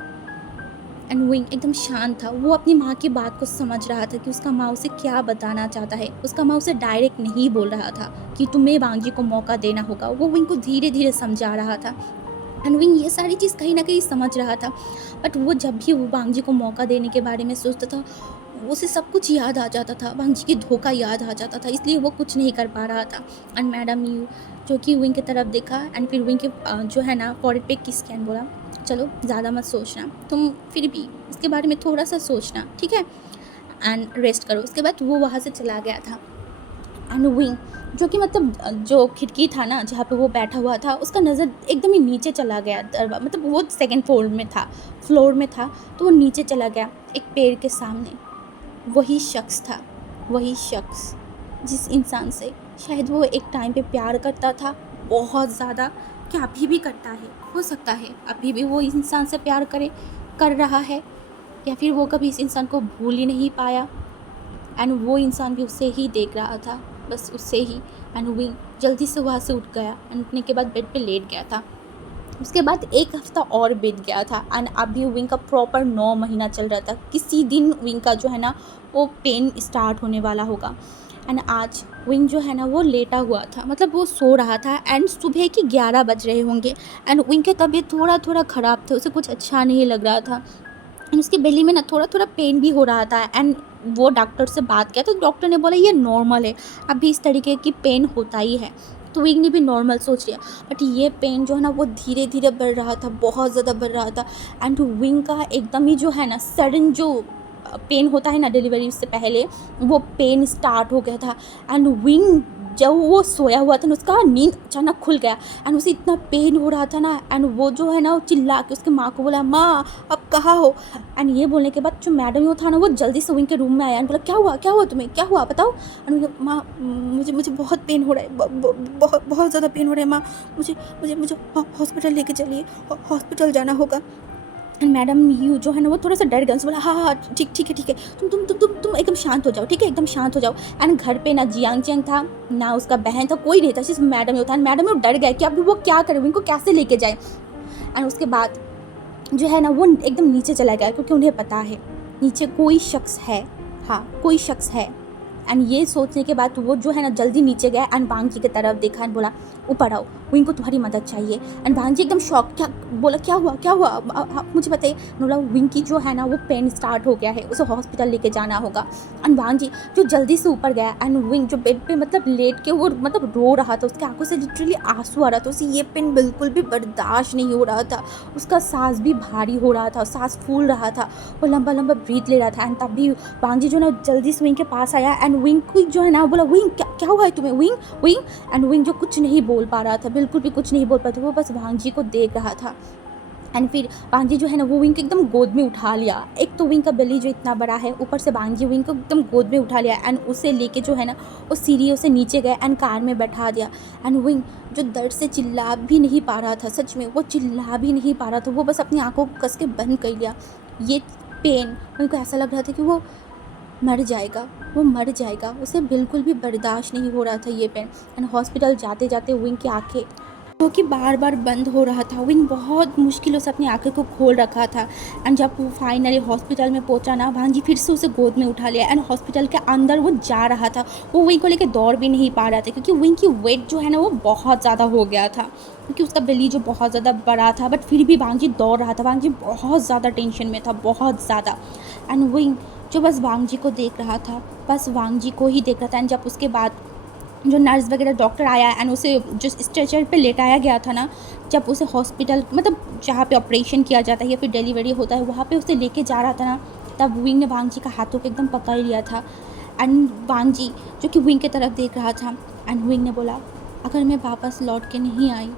एंड विंग एकदम शांत था। वो अपनी माँ की बात को समझ रहा था कि उसका माँ उसे क्या बताना चाहता है। उसका माँ उसे डायरेक्ट नहीं बोल रहा था कि तुम्हें वांगी को मौका देना होगा। वो विंग को धीरे-धीरे समझा रहा था। एंड विंग ये सारी चीज़ कहीं न कहीं समझ रहा था। बट वो जब भी वो वांग जी को मौका देने के बारे में सोचता था, उसे सब कुछ याद आ जाता था, वांग जी की धोखा याद आ जाता था, इसलिए वो कुछ नहीं कर पा रहा था। एंड मैडम यू जो कि विंग की तरफ देखा एंड फिर विंग के जो है ना फॉरहेड पे किस किया एंड बोला, चलो ज़्यादा मत सोचना, तुम फिर भी इसके बारे में थोड़ा-सा सोचना, ठीक है? एंड रेस्ट करो। उसके बाद वो वहाँ से चला गया था। एंड विंग जो कि मतलब जो खिड़की था ना जहाँ पे वो बैठा हुआ था, उसका नज़र एकदम ही नीचे चला गया। मतलब वो सेकंड फ्लोर में था, तो वो नीचे चला गया एक पेड़ के सामने। वही शख्स था, वही शख्स जिस इंसान से शायद वो एक टाइम पे प्यार करता था बहुत ज़्यादा। क्या अभी भी करता है? हो सकता है अभी भी वो इस इंसान से प्यार कर रहा है, या फिर वो कभी इस इंसान को भूल ही नहीं पाया। एंड वो इंसान भी उसे ही देख रहा था, बस उसे ही। एंड विंग जल्दी से वहाँ से उठ गया एंड उठने के बाद बेड पे लेट गया था। उसके बाद 1 हफ्ता और बीत गया था एंड अभी विंग का प्रॉपर 9 महीना चल रहा था। किसी दिन विंग का जो है ना वो पेन स्टार्ट होने वाला होगा। एंड आज विंग जो है ना वो लेटा हुआ था, मतलब वो सो रहा था एंड सुबह के 11 बज रहे होंगे। एंड विंग की तबीयत थोड़ा-थोड़ा ख़राब था, उसे कुछ अच्छा नहीं लग रहा था। एंड उसके बेली में ना थोड़ा-थोड़ा पेन भी हो रहा था। एंड वो डॉक्टर से बात किया तो डॉक्टर ने बोला ये नॉर्मल है, अभी इस तरीके की पेन होता ही है। तो विंग ने भी नॉर्मल सोच लिया, बट ये पेन जो है ना वो धीरे-धीरे बढ़ रहा था, बहुत ज़्यादा बढ़ रहा था। एंड विंग का एकदम ही जो है ना सडन जो पेन होता है ना डिलीवरी से पहले, वो पेन स्टार्ट हो गया था। एंड विंग जब वो सोया हुआ था ना उसका नींद अचानक खुल गया एंड उसे इतना पेन हो रहा था ना। एंड वो जो है ना वो चिल्ला के उसके माँ को बोला, माँ अब कहाँ हो? एंड ये बोलने के बाद जो मैडम वो था ना वो जल्दी से विंग के रूम में आया एंड बोला, क्या हुआ तुम्हें, क्या हुआ बताओ? एंड माँ मुझे मुझे बहुत पेन हो रहा है, बहुत बहुत ज़्यादा पेन हो रहा है माँ, मुझे मुझे मुझे हॉस्पिटल लेके चलिए, हॉस्पिटल जाना होगा। एंड मैडम यू जो है ना वो थोड़ा सा डर गया, उसने बोला हाँ हाँ ठीक है, तुम एकदम शांत हो जाओ, ठीक है, एकदम शांत हो जाओ। एंड घर पे ना जियांग चैंग था ना उसका बहन था, कोई नहीं था, सिर्फ मैडम ही था। मैडम वो डर गए कि अभी वो क्या करे, इनको कैसे लेके जाए। एंड उसके बाद जो है ना वो एकदम नीचे चला गया क्योंकि उन्हें पता है नीचे कोई शख्स है, हाँ कोई शख्स है। एंड ये सोचने के बाद वो जो है ना जल्दी नीचे गया एंड बांग जी की तरफ देखा एंड बोला, ऊपर आओ, वो इनको तुम्हारी मदद चाहिए। एंड बांग जी एकदम शॉक, क्या बोला, क्या हुआ मुझे बताइए। बोला विंग की जो है ना वो पेन स्टार्ट हो गया है, उसे हॉस्पिटल लेके जाना होगा। एंड बांग जी जो जल्दी से ऊपर गया एंड विंग जो बेड पे मतलब लेट के वो मतलब रो रहा था, उसके आंखों से लिटरली आंसू आ रहा था, उसे ये पेन बिल्कुल भी बर्दाश्त नहीं हो रहा था। उसका सांस भी भारी हो रहा था, सांस फूल रहा था, वो लंबा लंबा ब्रीथ ले रहा था। एंड तब भी बांग जी जो ना जल्दी से विंग के पास आया एंड विंग को जो है ना बोला, विंग क्या हुआ है तुम्हें, विंग विंग। एंड विंग जो कुछ नहीं बोल पा रहा था, बिल्कुल भी कुछ नहीं बोल पा रहा था, वो बस वांग जी को देख रहा था। एंड फिर वांग जी जो है ना वो विंग को एकदम गोद में उठा लिया। एक तो विंग का बेली जो इतना बड़ा है, ऊपर से वांग जी विंग को एकदम गोद में उठा लिया एंड उसे लेके जो है ना वो सीढ़ियों से नीचे गए एंड कार में बैठा दिया। एंड विंग जो दर्द से चिल्ला भी नहीं पा रहा था, सच में वो चिल्ला भी नहीं पा रहा था, वो बस अपनी आंखों को कस के बंद कर लिया। ये पेन उनको ऐसा लग रहा था कि वो मर जाएगा, वो मर जाएगा, उसे बिल्कुल भी बर्दाश्त नहीं हो रहा था ये पेन। एंड हॉस्पिटल जाते जाते विंग की आंखें जो कि बार बार बंद हो रहा था, विंग बहुत मुश्किलों से अपनी आंखें को खोल रखा था। एंड जब वो फाइनली हॉस्पिटल में पहुंचा ना, भांजी फिर से उसे गोद में उठा लिया एंड हॉस्पिटल के अंदर वो जा रहा था। वो विंग को लेकर दौड़ भी नहीं पा रहा था क्योंकि विंग की वेट जो है ना वो बहुत ज़्यादा हो गया था, क्योंकि उसका बेली जो बहुत ज़्यादा बड़ा था। बट फिर भी भांजी दौड़ रहा था, भांजी बहुत ज़्यादा टेंशन में था, बहुत ज़्यादा। एंड विंग जो बस वांग जी को देख रहा था, बस वांग जी को ही देख रहा था। एंड जब उसके बाद जो नर्स वगैरह डॉक्टर आया एंड उसे जो स्ट्रेचर पे लेटाया गया था ना, जब उसे हॉस्पिटल मतलब जहाँ पे ऑपरेशन किया जाता है या फिर डिलीवरी होता है वहाँ पे उसे लेके जा रहा था ना, तब विंग ने वांग जी का हाथों को एकदम पकड़ लिया था एंड वांग जी जो कि विंग की तरफ देख रहा था, एंड विंग ने बोला, अगर मैं वापस लौट के नहीं आई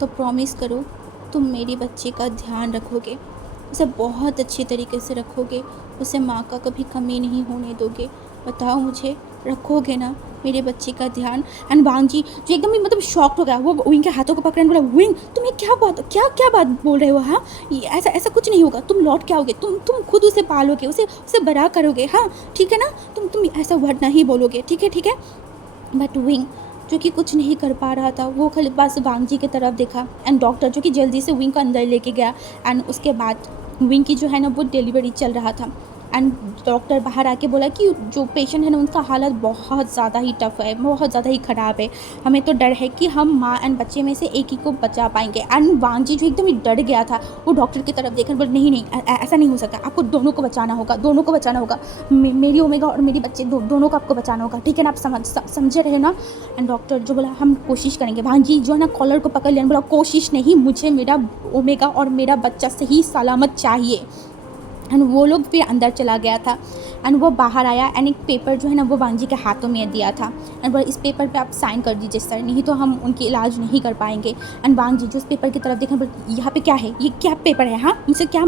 तो प्रॉमिस करो तुम मेरे बच्चे का ध्यान रखोगे, उसे बहुत अच्छे तरीके से रखोगे, उसे माँ का कभी कमी नहीं होने दोगे। बताओ मुझे, रखोगे ना मेरे बच्चे का ध्यान? एंड वांग जी जो एकदम ही मतलब शॉक्ड हो गया, वो विंग के हाथों को पकड़े बोला, विंग तुम्हें क्या क्या बात बोल रहे हो? हाँ, ऐसा ऐसा कुछ नहीं होगा, तुम लौट के आओगे, तुम खुद उसे पालोगे, उसे बड़ा करोगे, हाँ ठीक है ना? तुम ऐसा वर्ड नहीं बोलोगे, ठीक है ठीक है? बट विंग जो कि कुछ नहीं कर पा रहा था, वो खाली बस वांग जी की तरफ देखा, एंड डॉक्टर जो कि जल्दी से विंग को अंदर लेके गया, एंड उसके बाद विंग की जो है ना वो डिलीवरी चल रहा था, एंड डॉक्टर बाहर आके बोला कि जो पेशेंट है ना उनका हालत बहुत ज़्यादा ही टफ है, बहुत ज़्यादा ही ख़राब है, हमें तो डर है कि हम माँ एंड बच्चे में से एक ही को बचा पाएंगे। एंड वांग जी जो एकदम ही डर गया था, वो डॉक्टर की तरफ देखकर बोले, नहीं नहीं ऐसा नहीं हो सकता, आपको दोनों को बचाना होगा, दोनों को बचाना होगा, मेरी ओमेगा और मेरी बच्चे दोनों को आपको बचाना होगा, ठीक है ना? आप समझे रहे ना? एंड डॉक्टर जो बोला, हम कोशिश करेंगे। वांग जी जो है ना कॉलर को पकड़ लिया, बोला, कोशिश नहीं, मुझे मेरा ओमेगा और मेरा बच्चा सही सलामत चाहिए। एंड वो लोग फिर अंदर चला गया था, एंड वो बाहर आया, एंड एक पेपर जो है ना वो वांग जी के हाथों में दिया था, एंड बोला, इस पेपर पे आप साइन कर दीजिए सर, नहीं तो हम उनकी इलाज नहीं कर पाएंगे। एंड वांग जी जो उस पेपर की तरफ देखा, बोले, यहाँ पे क्या है, ये क्या पेपर है? हाँ, मुझसे क्या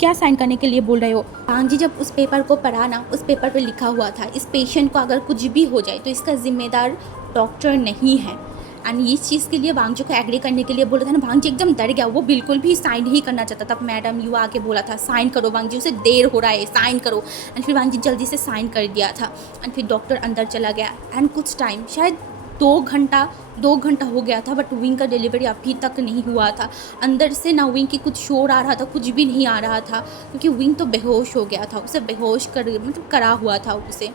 क्या साइन करने के लिए बोल रहे हो? वांग जी जब उस पेपर को पढ़ा ना, उस पेपर पे लिखा हुआ था, इस पेशेंट को अगर कुछ भी हो जाए तो इसका जिम्मेदार डॉक्टर नहीं है। एंड इस चीज़ के लिए वांग जी को एग्री करने के लिए बोला था ना, वांग जी एकदम डर गया, वो बिल्कुल भी साइन नहीं करना चाहता था। मैडम यू आके बोला था, साइन करो वांग जी, उसे देर हो रहा है, साइन करो। एंड फिर वांग जी जल्दी से साइन कर दिया था, एंड फिर डॉक्टर अंदर चला गया, एंड कुछ टाइम शायद 2 घंटा हो गया था, बट विंग का डिलीवरी अभी तक नहीं हुआ था। अंदर से ना विंग की कुछ शोर आ रहा था, कुछ भी नहीं आ रहा था, क्योंकि विंग तो बेहोश हो गया था, उसे बेहोश कर मतलब करा हुआ था उसे,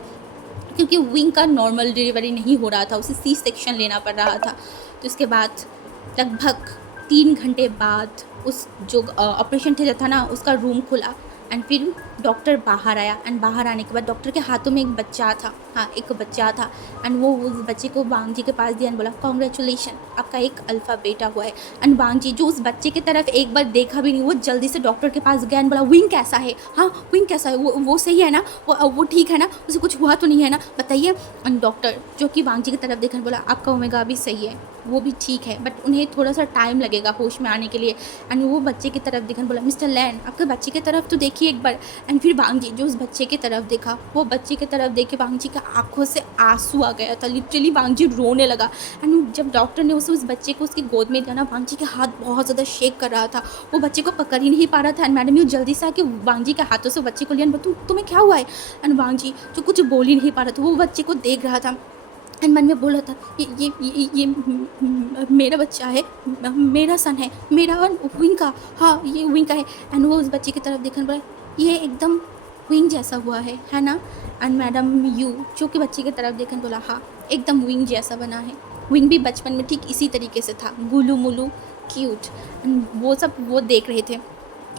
क्योंकि विंग का नॉर्मल डिलीवरी नहीं हो रहा था, उसे सी सेक्शन लेना पड़ रहा था। तो उसके बाद लगभग 3 घंटे बाद उस जो ऑपरेशन थिएटर था ना उसका रूम खुला, एंड फिर डॉक्टर बाहर आया, एंड बाहर आने के बाद डॉक्टर के हाथों में एक बच्चा था, हाँ एक बच्चा था, एंड वो उस बच्चे को वांग जी के पास दिया, एंड बोला, कॉन्ग्रेचुलेशन, आपका एक अल्फ़ा बेटा हुआ है। एंड वांग जी जो उस बच्चे की तरफ एक बार देखा भी नहीं, वो जल्दी से डॉक्टर के पास गया, एंड बोला, विंग कैसा है? हाँ विंग कैसा है? वो सही है ना? वो ठीक है ना? उसे कुछ हुआ तो नहीं है ना? बताइए। एंड डॉक्टर जो कि वांग जी की तरफ देखा, बोला, आपका ओमेगा भी सही है, वो भी ठीक है, बट उन्हें थोड़ा सा टाइम लगेगा होश में आने के लिए। एंड वो बच्चे की तरफ देखा, बोला, मिस्टर लैन, आपके बच्चे की तरफ तो देखिए एक बार। एंड फिर वांग जी जो उस बच्चे की तरफ देखा, वो बच्चे की तरफ देख के वांग जी की आंखों से आंसू आ गया था, लिटरली वांग जी रोने लगा। एंड जब डॉक्टर ने उस बच्चे को उसकी गोद में दिया ना, वांग जी के हाथ बहुत ज़्यादा शेक कर रहा था, वो बच्चे को पकड़ ही नहीं पा रहा था। एंड मैडम यू जल्दी से आके वांग जी के हाथों से बच्चे को लिया, तुम्हें क्या हुआ है? एंड वांग जी जो कुछ बोल ही नहीं पा रहा था, वो बच्चे को देख रहा था, एंड मन में बोल रहा था, ये मेरा बच्चा है, मेरा सन है, मेरा विंग का, हाँ ये विंग का है। एंड वो उस बच्चे की तरफ देखने बोला, ये एकदम विंग जैसा हुआ है ना? एंड मैडम यू जो कि बच्चे की तरफ देखने बोला, हाँ एकदम विंग जैसा बना है, विंग भी बचपन में ठीक इसी तरीके से था, गुलू मुलू क्यूट। एंड वो सब वो देख रहे थे,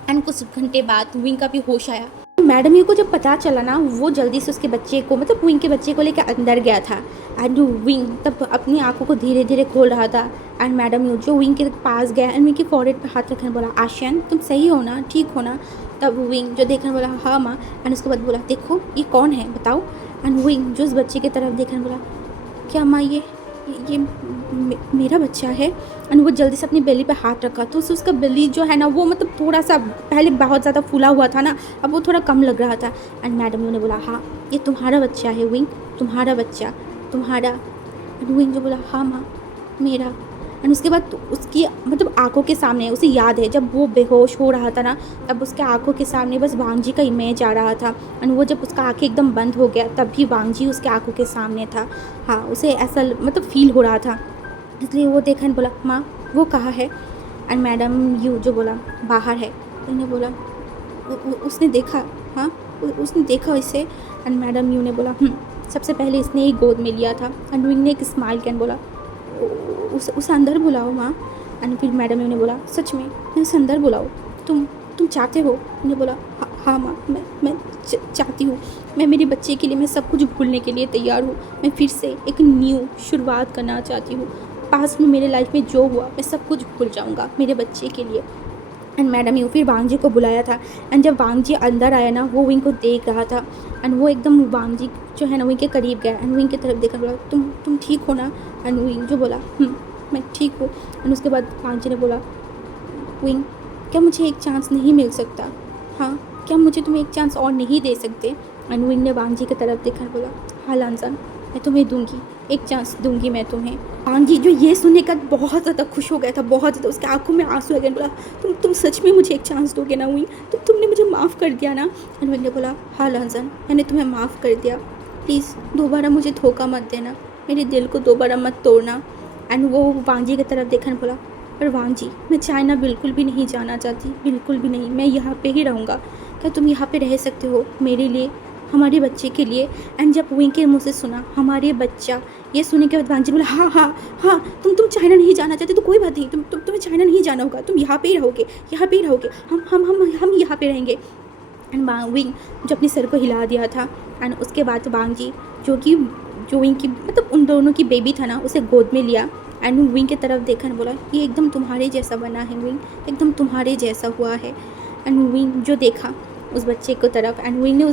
एंड कुछ घंटे बाद विंग का भी होश आया। मैडम यू को जब पता चला ना, वो जल्दी से उसके बच्चे को मतलब विंग के बच्चे को लेकर अंदर गया था, एंड विंग तब अपनी आंखों को धीरे धीरे खोल रहा था। एंड मैडम यू जो विंग के पास गया, एंड विंग के फॉरहेड पे हाथ रखने बोला, आशियन तुम सही हो ना, ठीक हो ना? तब विंग जो देखने बोला, हाँ माँ। एंड उसके बाद बोला, देखो ये कौन है बताओ? एंड विंग जो उस बच्चे की तरफ देखने बोला, क्या माँ ये मेरा बच्चा है? एंड वो जल्दी से अपनी बेली पे हाथ रखा, तो उसका बेली जो है ना वो मतलब थोड़ा सा पहले बहुत ज़्यादा फूला हुआ था ना, अब वो थोड़ा कम लग रहा था। एंड मैडम ने बोला, हाँ ये तुम्हारा बच्चा है विंग, तुम्हारा बच्चा, तुम्हारा। एंड विंग जो बोला, हाँ माँ मेरा। एंड उसके बाद उसकी मतलब आंखों के सामने उसे याद है जब वो बेहोश हो रहा था ना, तब उसके आंखों के सामने बस वांग जी का इमेज आ रहा था। एंड वो जब उसका आंखें एकदम बंद हो गया, तब भी वांग जी उसके आंखों के सामने था। हाँ उसे ऐसा मतलब फील हो रहा था, इसलिए वो देखा और बोला, माँ वो कहाँ है? एंड मैडम यू जो बोला, बाहर है। उन्होंने बोला, उसने देखा? हाँ उसने देखा इसे? एंड मैडम यू ने बोला, सबसे पहले इसने ही गोद में लिया था। एंड विंग ने एक स्माइल किया, बोला, उसे अंदर बुलाओ माँ। एंड फिर मैडम यू ने बोला, सच में उसे अंदर बुलाओ, तुम चाहते हो? उन्हें बोला, हाँ माँ मैं चाहती हूँ, मैं मेरे बच्चे के लिए मैं सब कुछ भूलने के लिए तैयार हूँ, मैं फिर से एक न्यू शुरुआत करना चाहती हूँ, पास्ट में मेरे लाइफ में जो हुआ मैं सब कुछ भूल जाऊँगा मेरे बच्चे के लिए। एंड मैडम यू फिर वांग जी को बुलाया था। एंड जब वांग जी अंदर आया ना, वो विंग को देख रहा था। एंड वो एकदम वांग जी जो है ना विंग के करीब गया एंड विंग की तरफ देखकर बोला, तुम ठीक हो ना? एंड विंग जो बोला, मैं ठीक हूँ। एंड उसके बाद वांग जी ने बोला, विंग क्या मुझे एक चांस नहीं मिल सकता? हाँ, क्या मुझे तुम्हें एक चांस और नहीं दे सकते? एंड विंग ने वांग जी की तरफ देखकर बोला, हाँ लांसन, मैं तुम्हें दूंगी, एक चांस दूंगी मैं तुम्हें। वांग जी जो ये सुनने का बहुत ज़्यादा खुश हो गया था, बहुत ज़्यादा, उसके आंखों में आंसू आ गए। बोला, तुम सच में मुझे एक चांस दोगे ना विंग? तुमने मुझे माफ़ कर दिया ना? एंड विंग ने बोला, हाँ लांसन, मैंने तुम्हें माफ़ कर दिया, प्लीज़ दोबारा मुझे धोखा मत देना, मेरे दिल को दोबारा मत तोड़ना। एंड वो वांग जी की तरफ देखा बोला, पर वांग जी मैं चाइना बिल्कुल भी नहीं जाना चाहती, बिल्कुल भी नहीं, मैं यहाँ पे ही रहूँगा। क्या तुम यहाँ पे रह सकते हो मेरे लिए, हमारे बच्चे के लिए? एंड जब विंग के मुँह से सुना हमारे बच्चा, ये सुनने के बाद वांग जी बोला, हाँ हाँ हाँ, तुम चाइना नहीं जाना चाहते तो कोई बात नहीं, तुम्हें चाइना नहीं जाना होगा, तुम यहाँ पे ही रहोगे, यहाँ पे ही रहोगे, हम यहाँ पे रहेंगे। एंड विंग जो अपने सर को हिला दिया था। एंड उसके बाद वांग जी जो विंग की मतलब उन दोनों की बेबी था ना, उसे गोद में लिया। एंड विंग की तरफ देखा और बोला, ये एकदम तुम्हारे जैसा बना है विंग, एकदम तुम्हारे जैसा हुआ है। एंड विंग जो देखा उस बच्चे को तरफ, एंड विंग ने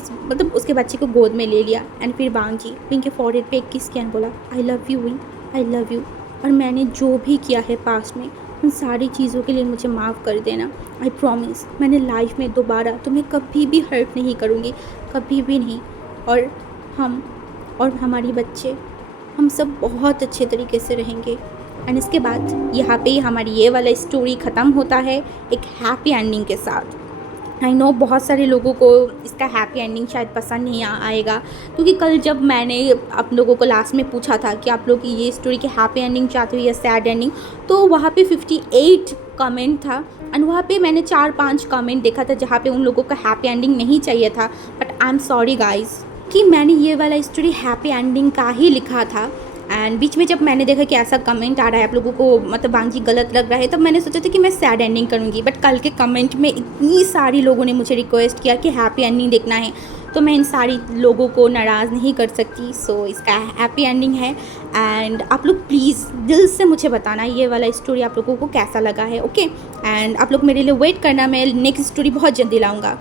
उसके बच्चे को गोद में ले लिया। एंड फिर वांग जी विंग के फॉरहेड पे एक किस किया और बोला, I love you wing, I love you, और मैंने जो भी किया है पास्ट में उन सारी चीज़ों के लिए मुझे माफ़ कर देना। आई प्रॉमिस मैंने लाइफ में दोबारा तुम्हें कभी भी हर्ट नहीं करूँगी, कभी भी नहीं। और हम और हमारी बच्चे, हम सब बहुत अच्छे तरीके से रहेंगे। एंड इसके बाद यहाँ पे हमारी ये वाला स्टोरी ख़त्म होता है एक हैप्पी एंडिंग के साथ। आई नो बहुत सारे लोगों को इसका हैप्पी एंडिंग शायद पसंद नहीं आएगा, क्योंकि कल जब मैंने आप लोगों को लास्ट में पूछा था कि आप लोग ये स्टोरी की हैप्पी एंडिंग चाहते हो या सैड एंडिंग, तो वहाँ पे 58 कमेंट था। एंड वहाँ पे मैंने 4-5 कमेंट देखा था जहाँ पे उन लोगों को हैप्पी एंडिंग नहीं चाहिए था। But I am sorry guys कि मैंने ये वाला स्टोरी हैप्पी एंडिंग का ही लिखा था। एंड बीच में जब मैंने देखा कि ऐसा कमेंट आ रहा है, आप लोगों को मतलब वांग जी गलत लग रहा है, तब मैंने सोचा था कि मैं सैड एंडिंग करूँगी। बट कल के कमेंट में इतनी सारी लोगों ने मुझे रिक्वेस्ट किया कि हैप्पी एंडिंग देखना है, तो मैं इन सारी लोगों को नाराज़ नहीं कर सकती। सो इसका हैप्पी एंडिंग है। एंड आप लोग प्लीज़ दिल से मुझे बताना ये वाला स्टोरी आप लोगों को कैसा लगा है, ओके? एंड आप लोग मेरे लिए वेट करना, मैं नेक्स्ट स्टोरी बहुत जल्दी लाऊँगा।